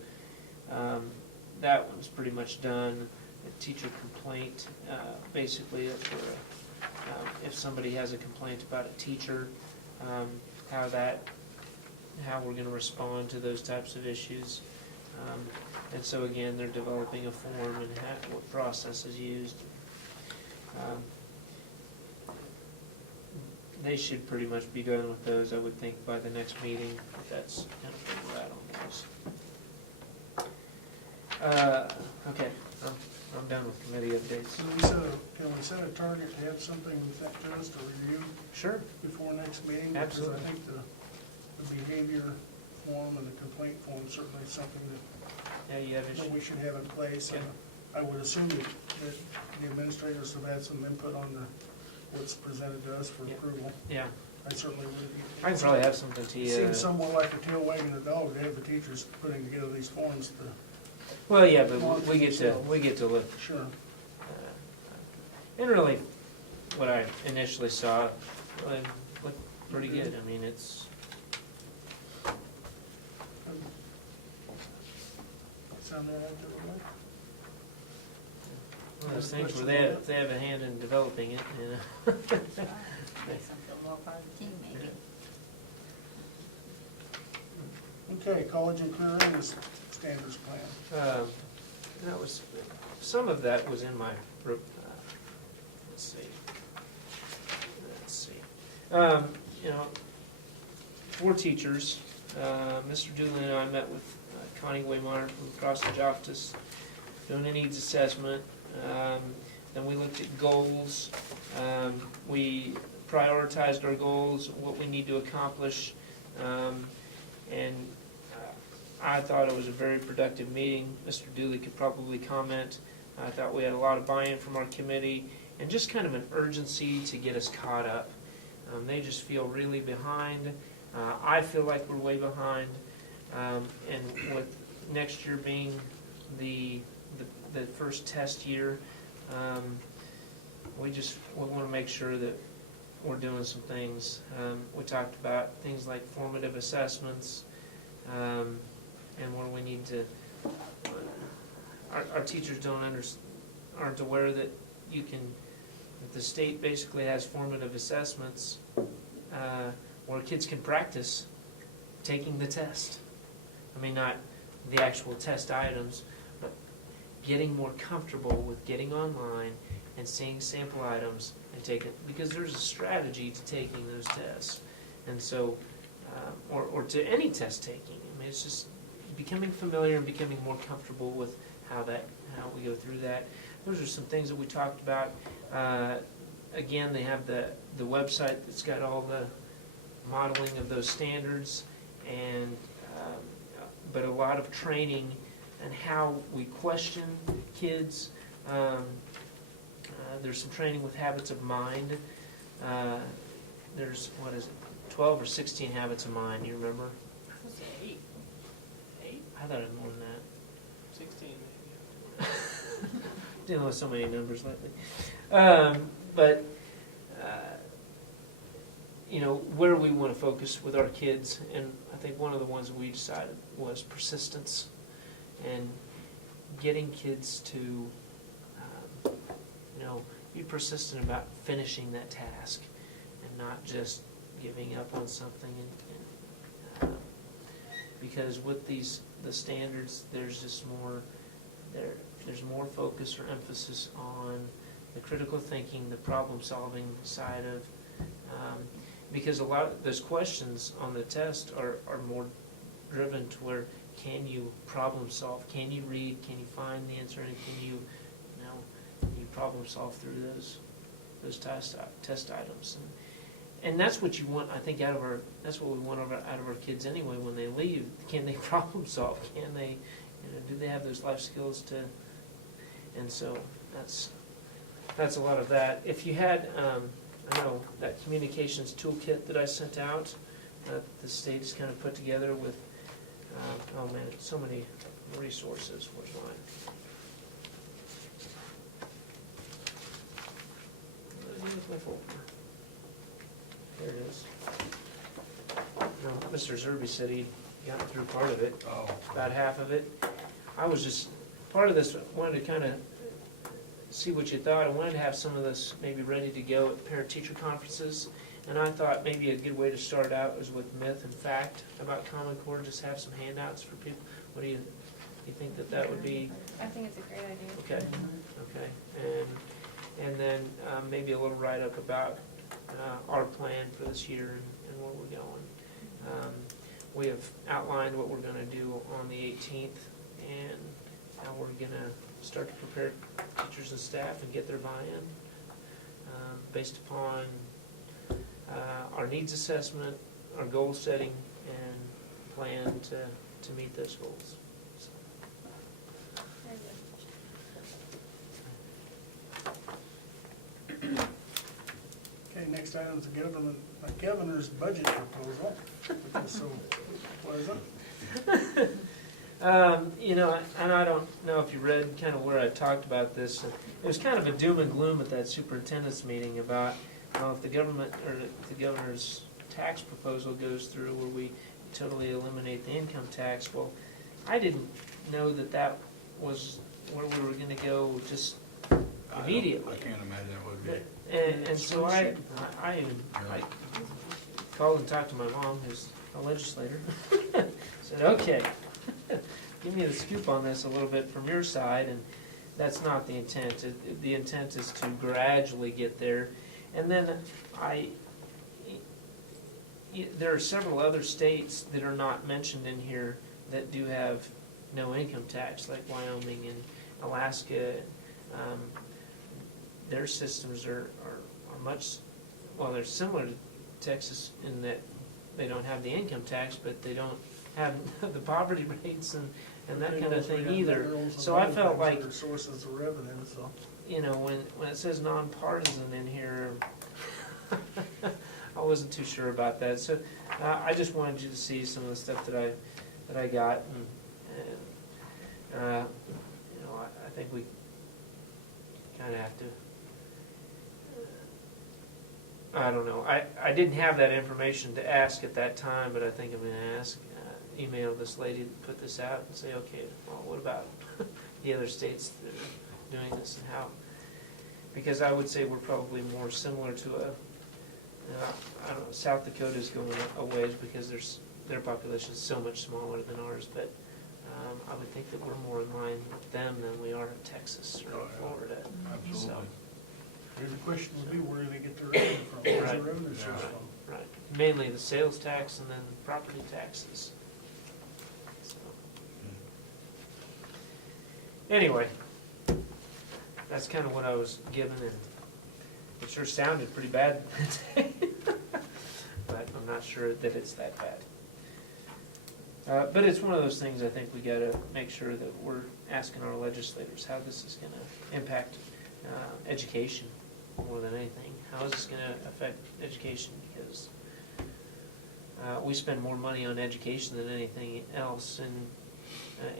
that one's pretty much done. A teacher complaint, basically, if somebody has a complaint about a teacher, how we're going to respond to those types of issues. And so again, they're developing a form and what process is used. They should pretty much be done with those, I would think, by the next meeting. That's kind of where we're at on those. Okay, I'm done with committee updates. So can we set a target to have something sent to us to review Sure. before next meeting? Absolutely. Because I think the behavior form and the complaint form is certainly something Yeah, you have that issues? we should have in place. Okay. I would assume that the administrators have had some input on what's presented to us for Yeah. approval. Yeah. I certainly would. I can probably have something to It you. seems somewhat like a tail wagging the dog to have the teachers putting together these forms to, Well, yeah, but we get to look. sure. And really, what I initially saw really looked pretty good. I mean, it's Sound all right to everyone? one of those things where they have a hand in developing it, you know. Makes them feel more part of the team, maybe. Okay, college and career readiness standards plan. That was, some of that was in my, let's see. For teachers, Mr. Dooley and I met with Connie Waymeyer from Crossage Office, doing a needs assessment. Then we looked at goals. We prioritized our goals, what we need to accomplish, and I thought it was a very productive meeting. Mr. Dooley could probably comment. I thought we had a lot of buy-in from our committee and just kind of an urgency to get us caught up. They just feel really behind. I feel like we're way behind. And with next year being the first test year, we want to make sure that we're doing some things. We talked about things like formative assessments, and where we need to. Our teachers aren't aware that that the state basically has formative assessments where kids can practice taking the test. I mean, not the actual test items, but getting more comfortable with getting online and seeing sample items and taking, because there's a strategy to taking those tests. And so, or to any test taking. I mean, it's just becoming familiar and becoming more comfortable with how we go through that. Those are some things that we talked about. Again, they have the website that's got all the modeling of those standards, and but a lot of training and how we question kids. There's some training with habits of mind. There's, 12 or 16 habits of mind, you remember? I was 8, I thought it was more than that. 16 maybe. Dealing with so many numbers lately. But where we want to focus with our kids, and I think one of the ones we decided was persistence, and getting kids to be persistent about finishing that task. and not just giving up on something. Because with the standards, there's just more, there's more focus or emphasis on the critical thinking, the problem-solving side of, because a lot of those questions on the test are more driven to where, can you problem solve? Can you read? Can you find the answer? And can you problem solve through those test items? And that's what you want, I think, that's what we want out of our kids anyway when they leave. Can they problem solve? Can they, do they have those life skills to? And so that's a lot of that. If you had, I know that communications toolkit that I sent out, that the state has kind of put together with, oh man, so many resources. Where's mine? What did I do with my folder? There it is. No, Mr. Zerby said he got through part of it, about half of it. I was just, part of this, wanted to kind of see what you thought. I wanted to have some of this maybe ready to go at parent-teacher conferences. And I thought maybe a good way to start out was with myth and fact about Common Core, just have some handouts for people. What do you think that would be? I think it's a great idea. Okay, okay. And then maybe a little write-up about our plan for this year and where we're going. We have outlined what we're going to do on the 18th and how we're going to start to prepare teachers and staff and get their buy-in based upon our needs assessment, our goal setting, and plan to meet those goals. So. Okay, next item is the governor's budget proposal, which is so pleasant. And I don't know if you read kind of where I talked about this. It was kind of a doom and gloom at that superintendent's meeting about if the government or the governor's tax proposal goes through where we totally eliminate the income tax. Well, I didn't know that was where we were going to go just immediately. I can't imagine it would be. And so I called and talked to my mom, who's a legislator. Said, okay, give me the scoop on this a little bit from your side, and that's not the intent. The intent is to gradually get there. And then there are several other states that are not mentioned in here that do have no income tax, like Wyoming and Alaska. Their systems are much, well, they're similar to Texas in that they don't have the income tax, but they don't have the poverty rates and that kind of thing either. So I felt like, sources of revenue, so. When it says nonpartisan in here, I wasn't too sure about that. So I just wanted you to see some of the stuff that I got, and I think we kind of have to. I don't know. I didn't have that information to ask at that time, but I think I'm going to ask, email this lady that put this out and say, okay, well, what about the other states that are doing this and how? Because I would say we're probably more similar to I don't know, South Dakota's going a ways because their population is so much smaller than ours, but I would think that we're more in line with them than we are in Texas or Florida. Absolutely. So. The question would be, where do they get their revenue from? Where's Right. their revenue source from? Right, mainly the sales tax and then property taxes. So. Anyway, that's kind of what I was given, and it sure sounded pretty bad, but I'm not sure that it's that bad. But it's one of those things I think we got to make sure that we're asking our legislators how this is going to impact education more than anything. How is this going to affect education? Because we spend more money on education than anything else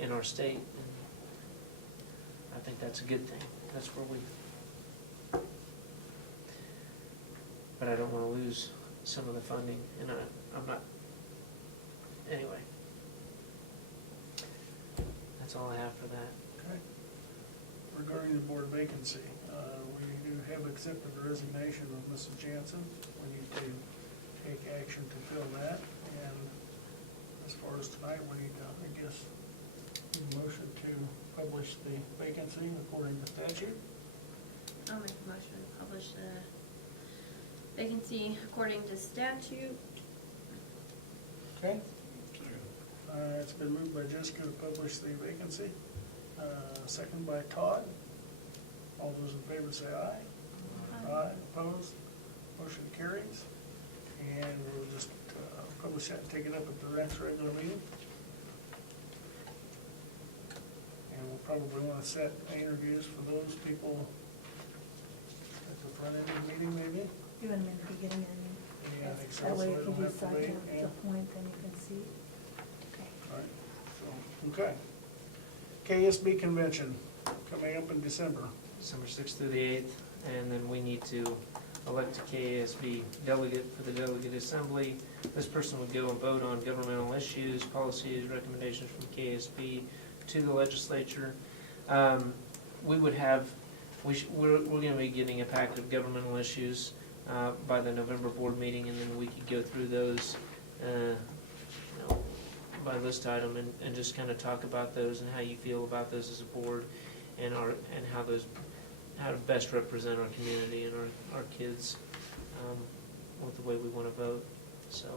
in our state. And I think that's a good thing. That's where we. But I don't want to lose some of the funding, and I'm not. Anyway, that's all I have for that. Okay. Regarding the board vacancy, We do have accepted the resignation of Mrs. Jansen. We need to take action to fill that. And as far as tonight, we need to, I guess, need a motion to publish the vacancy according to statute. I'll make a motion to publish the vacancy according to statute. Okay? It's been moved by Jessica to publish the vacancy. Second by Todd. All those in favor say aye. Aye. Opposed? Motion carries. And we'll just publish that and take it up at the next regular meeting. And we'll probably want to set interviews for those people at the front end of the meeting, maybe. Doing them in the beginning, Yeah, I and think so, that so way they if you don't have to decide wait, to yeah. appoint, then you can see. Okay. All right, so, okay. KSB convention coming up in December. December 6th through the 8th, and then we need to elect a KASB delegate for the delegate assembly. This person would go and vote on governmental issues, policies, recommendations from KSB to the legislature. We would have, we're going to be getting a packet of governmental issues by the November board meeting, and then we could go through those, by list item and just kind of talk about those and how you feel about those as a board, and how to best represent our community and our kids with the way we want to vote. So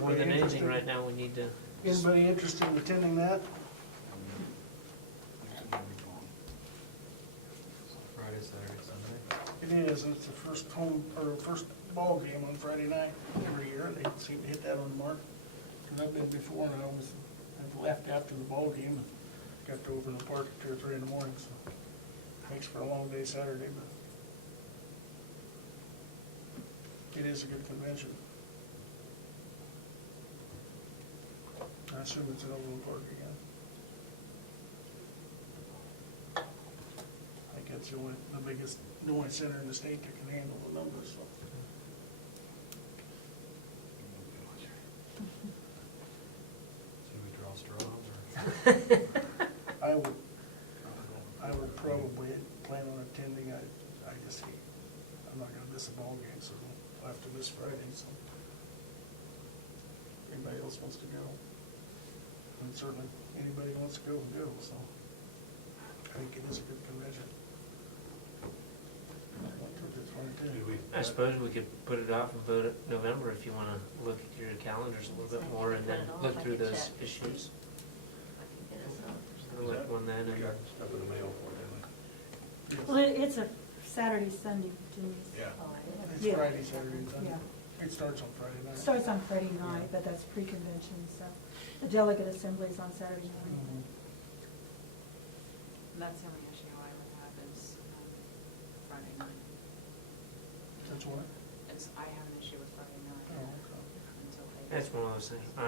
more than anything right now, we need to. Anybody interested in attending that? Friday, Saturday, Sunday. It is, and it's the first first ball game on Friday night every year. They seem to hit that on the mark. Because I've been before, and I've left after the ball game. Got to open the park at 2 or 3 in the morning, so makes for a long day Saturday, but it is a good convention. I assume it's in Overland Park again. I think that's the only center in the state that can handle the numbers, so. Should we draw straws or? I would probably plan on attending. I'm not gonna miss a ball game, so I'll have to miss Friday, so. Anybody else wants to go? And certainly, anybody wants to go, go, so. I think it is a good convention. I suppose we could put it off and vote it November if you want to look at your calendars a little bit more and then look through those issues. Select one then. We got stuff in the mail for it, didn't Well, it's a Saturday, Sunday, Denise. we? Yeah. It's Yeah. Friday, Saturday, and Sunday. Yeah. It starts on Friday night. It starts on Friday night, but that's pre-convention, so the delegate assembly is on Saturday night. Mhm. That's the only issue I would have is Friday night. That's what? I have an issue with Friday night Oh, okay. until they. That's one of those things. I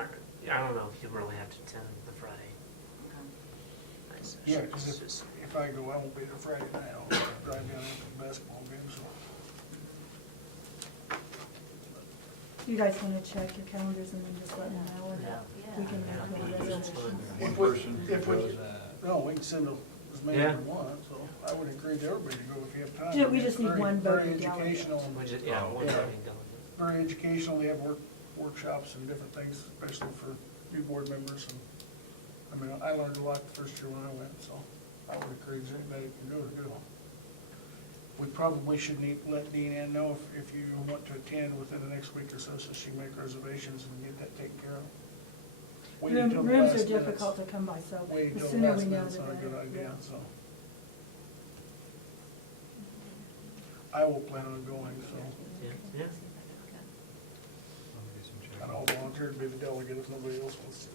don't know if you really have to attend the Friday. Okay. Yeah, because if I go, I won't be there Friday night. I'll drive down to the basketball game, so. You guys want to check your calendars and then just let me know, and we can make a reservation. One If we- person if we- goes, No, we can send as many Yeah. as we want, so I would encourage everybody to go if you have time. Yeah, we just need Very- one Very voting delegate. educational, One and voting Yeah. delegate. very educational. They have workshops and different things, especially for new board members. And I mean, I learned a lot the first year when I went, so I would encourage anybody that can go to go. We probably should let Dean Ann know if you want to attend within the next week or so she can make reservations and get that taken care of. Waiting until the Rooms last are minute's- difficult to come by, so Waiting the until the sooner last we know, minute's the not a good better. idea, Yeah. so. I will plan on going, so, Yeah. I'll do some checking. and I'll volunteer to be the delegate if nobody else wants to.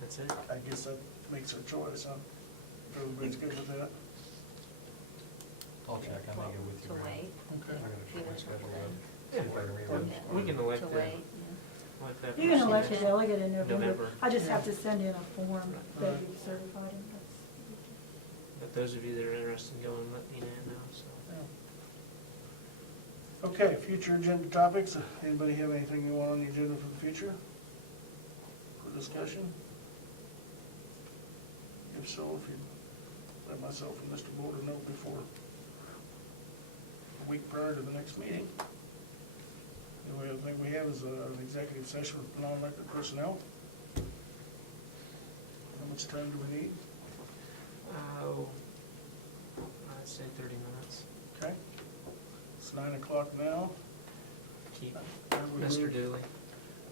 That's it. I guess that makes our choice, huh? If everybody's good with that. I'll check, I may go with you, To Brad. wait. Okay. I'm gonna try my schedule up, see Yeah. if I can Or rearrange. we can elect To the- wait, Like that You can person elect a is. delegate in November. November. I just have to send in a form that Right. you certified in. But those of you that are interested in going, let me know, so. Yeah. Okay, future agenda topics. Anybody have anything you want on the agenda for the future? discussion? If so, if you let myself and Mr. Boulder know before a week prior to the next meeting. The only other thing we have is an executive session with non-elected personnel. How much time do we need? Oh, I'd say 30 minutes. Okay. It's 9 o'clock now. Keep I would Mr. move- Dooley.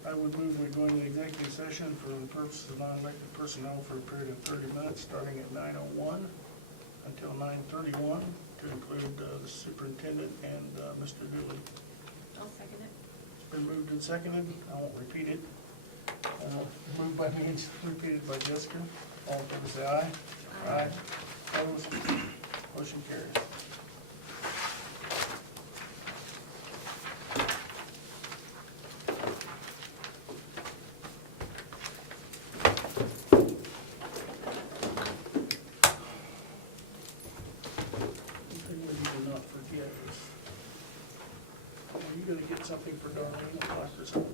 I would move we go into executive session for the purposes of non-elected personnel for a period of 30 minutes, starting at 9:01 until 9:31, to include the superintendent and Mr. Dooley. I'll second it. It's been moved and seconded. I won't repeat it. Moved by me and repeated by Jessica. All in favor, say aye. Aye. Opposed? Motion carries. One thing we need to not forget is, are you gonna get something for Darlene at Doctor's House?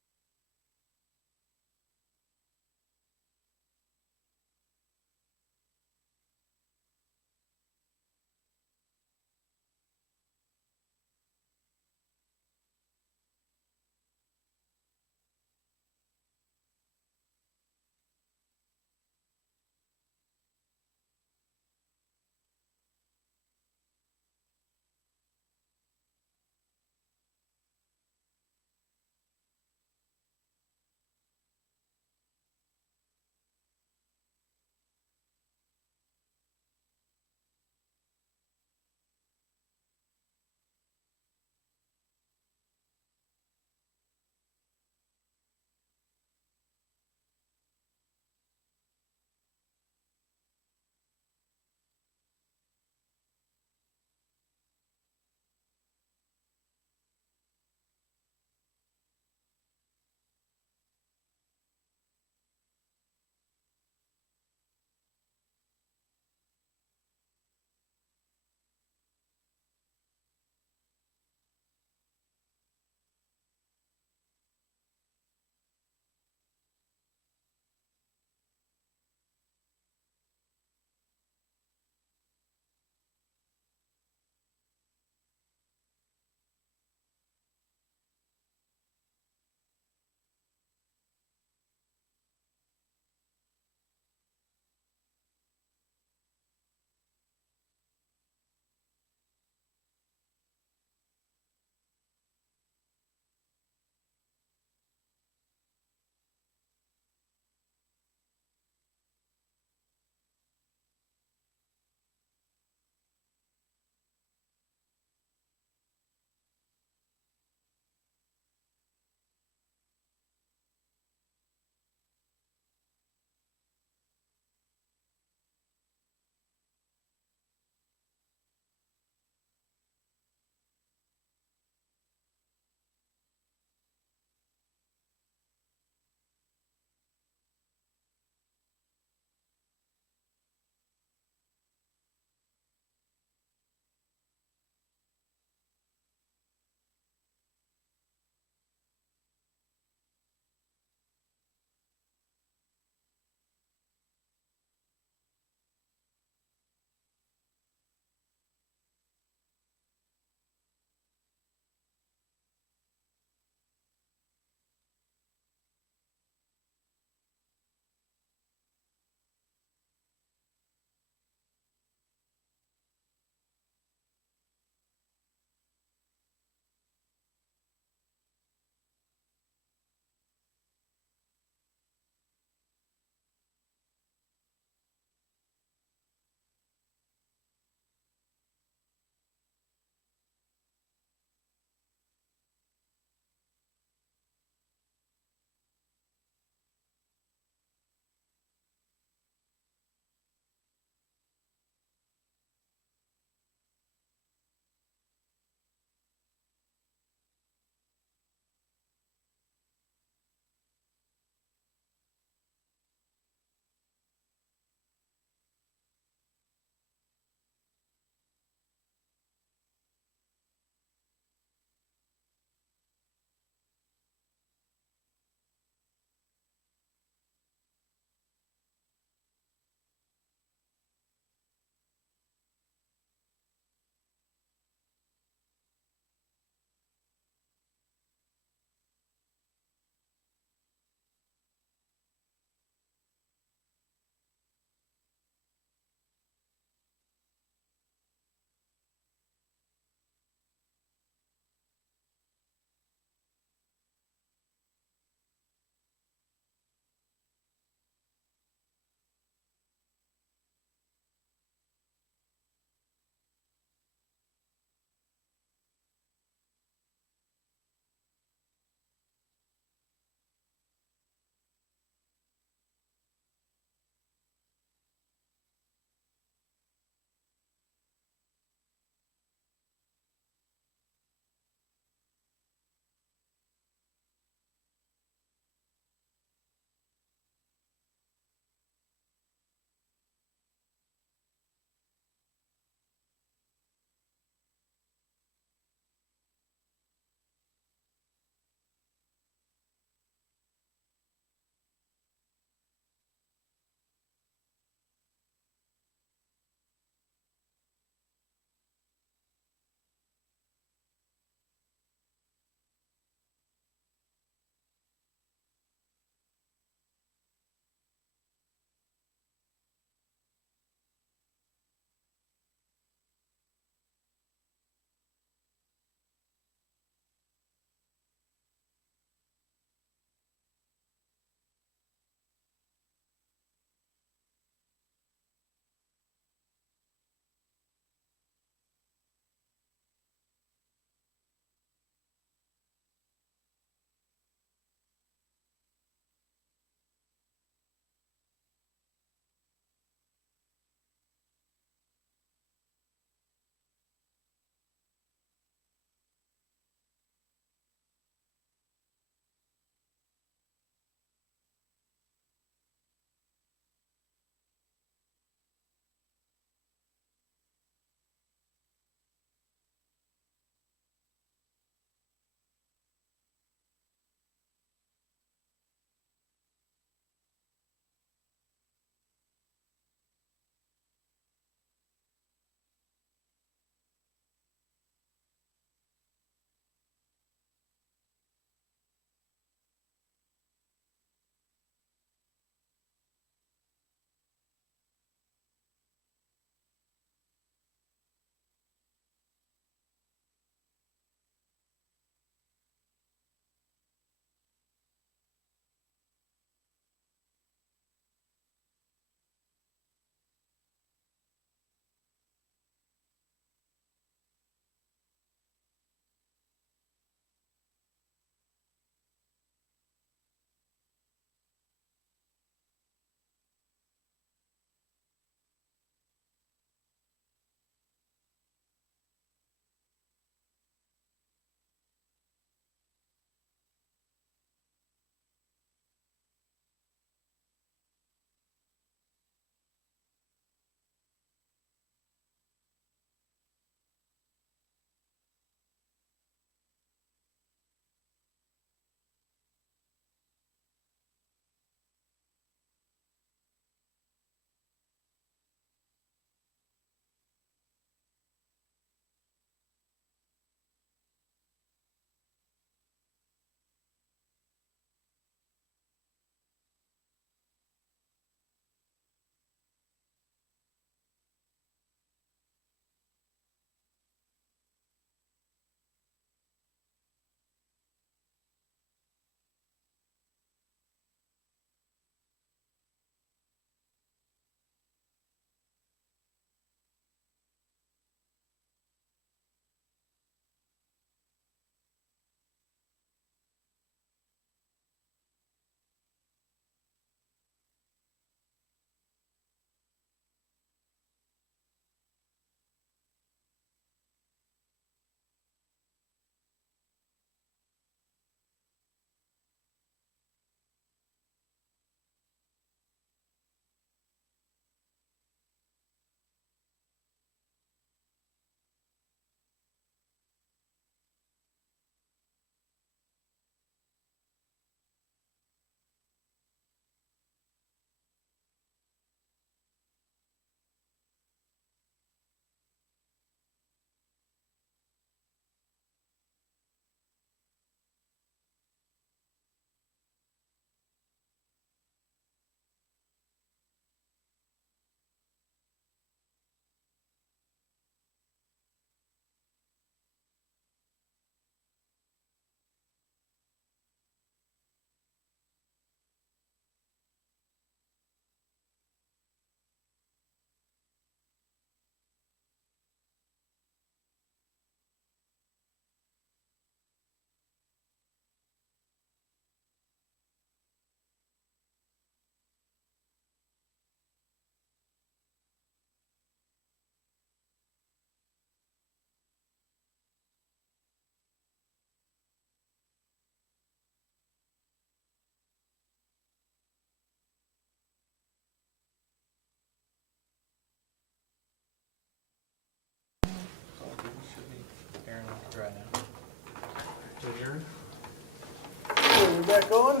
back on?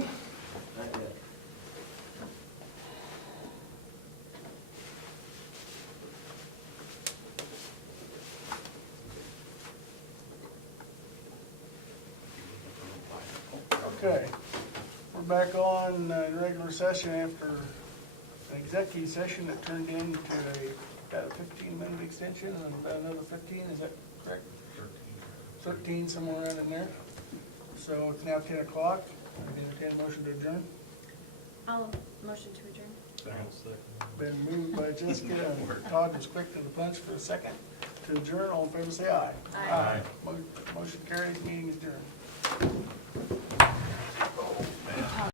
Not yet. Okay, we're back on in regular session after an executive session that turned into about a 15-minute extension and about another 15, is that correct? 13, somewhere around in there. So it's now 10 o'clock. I entertain a motion to adjourn. I'll motion to adjourn. Been moved by Jessica, and Todd was quick to the punch for a second. To adjourn, all in favor say aye. Aye. Motion carries, meeting is adjourned.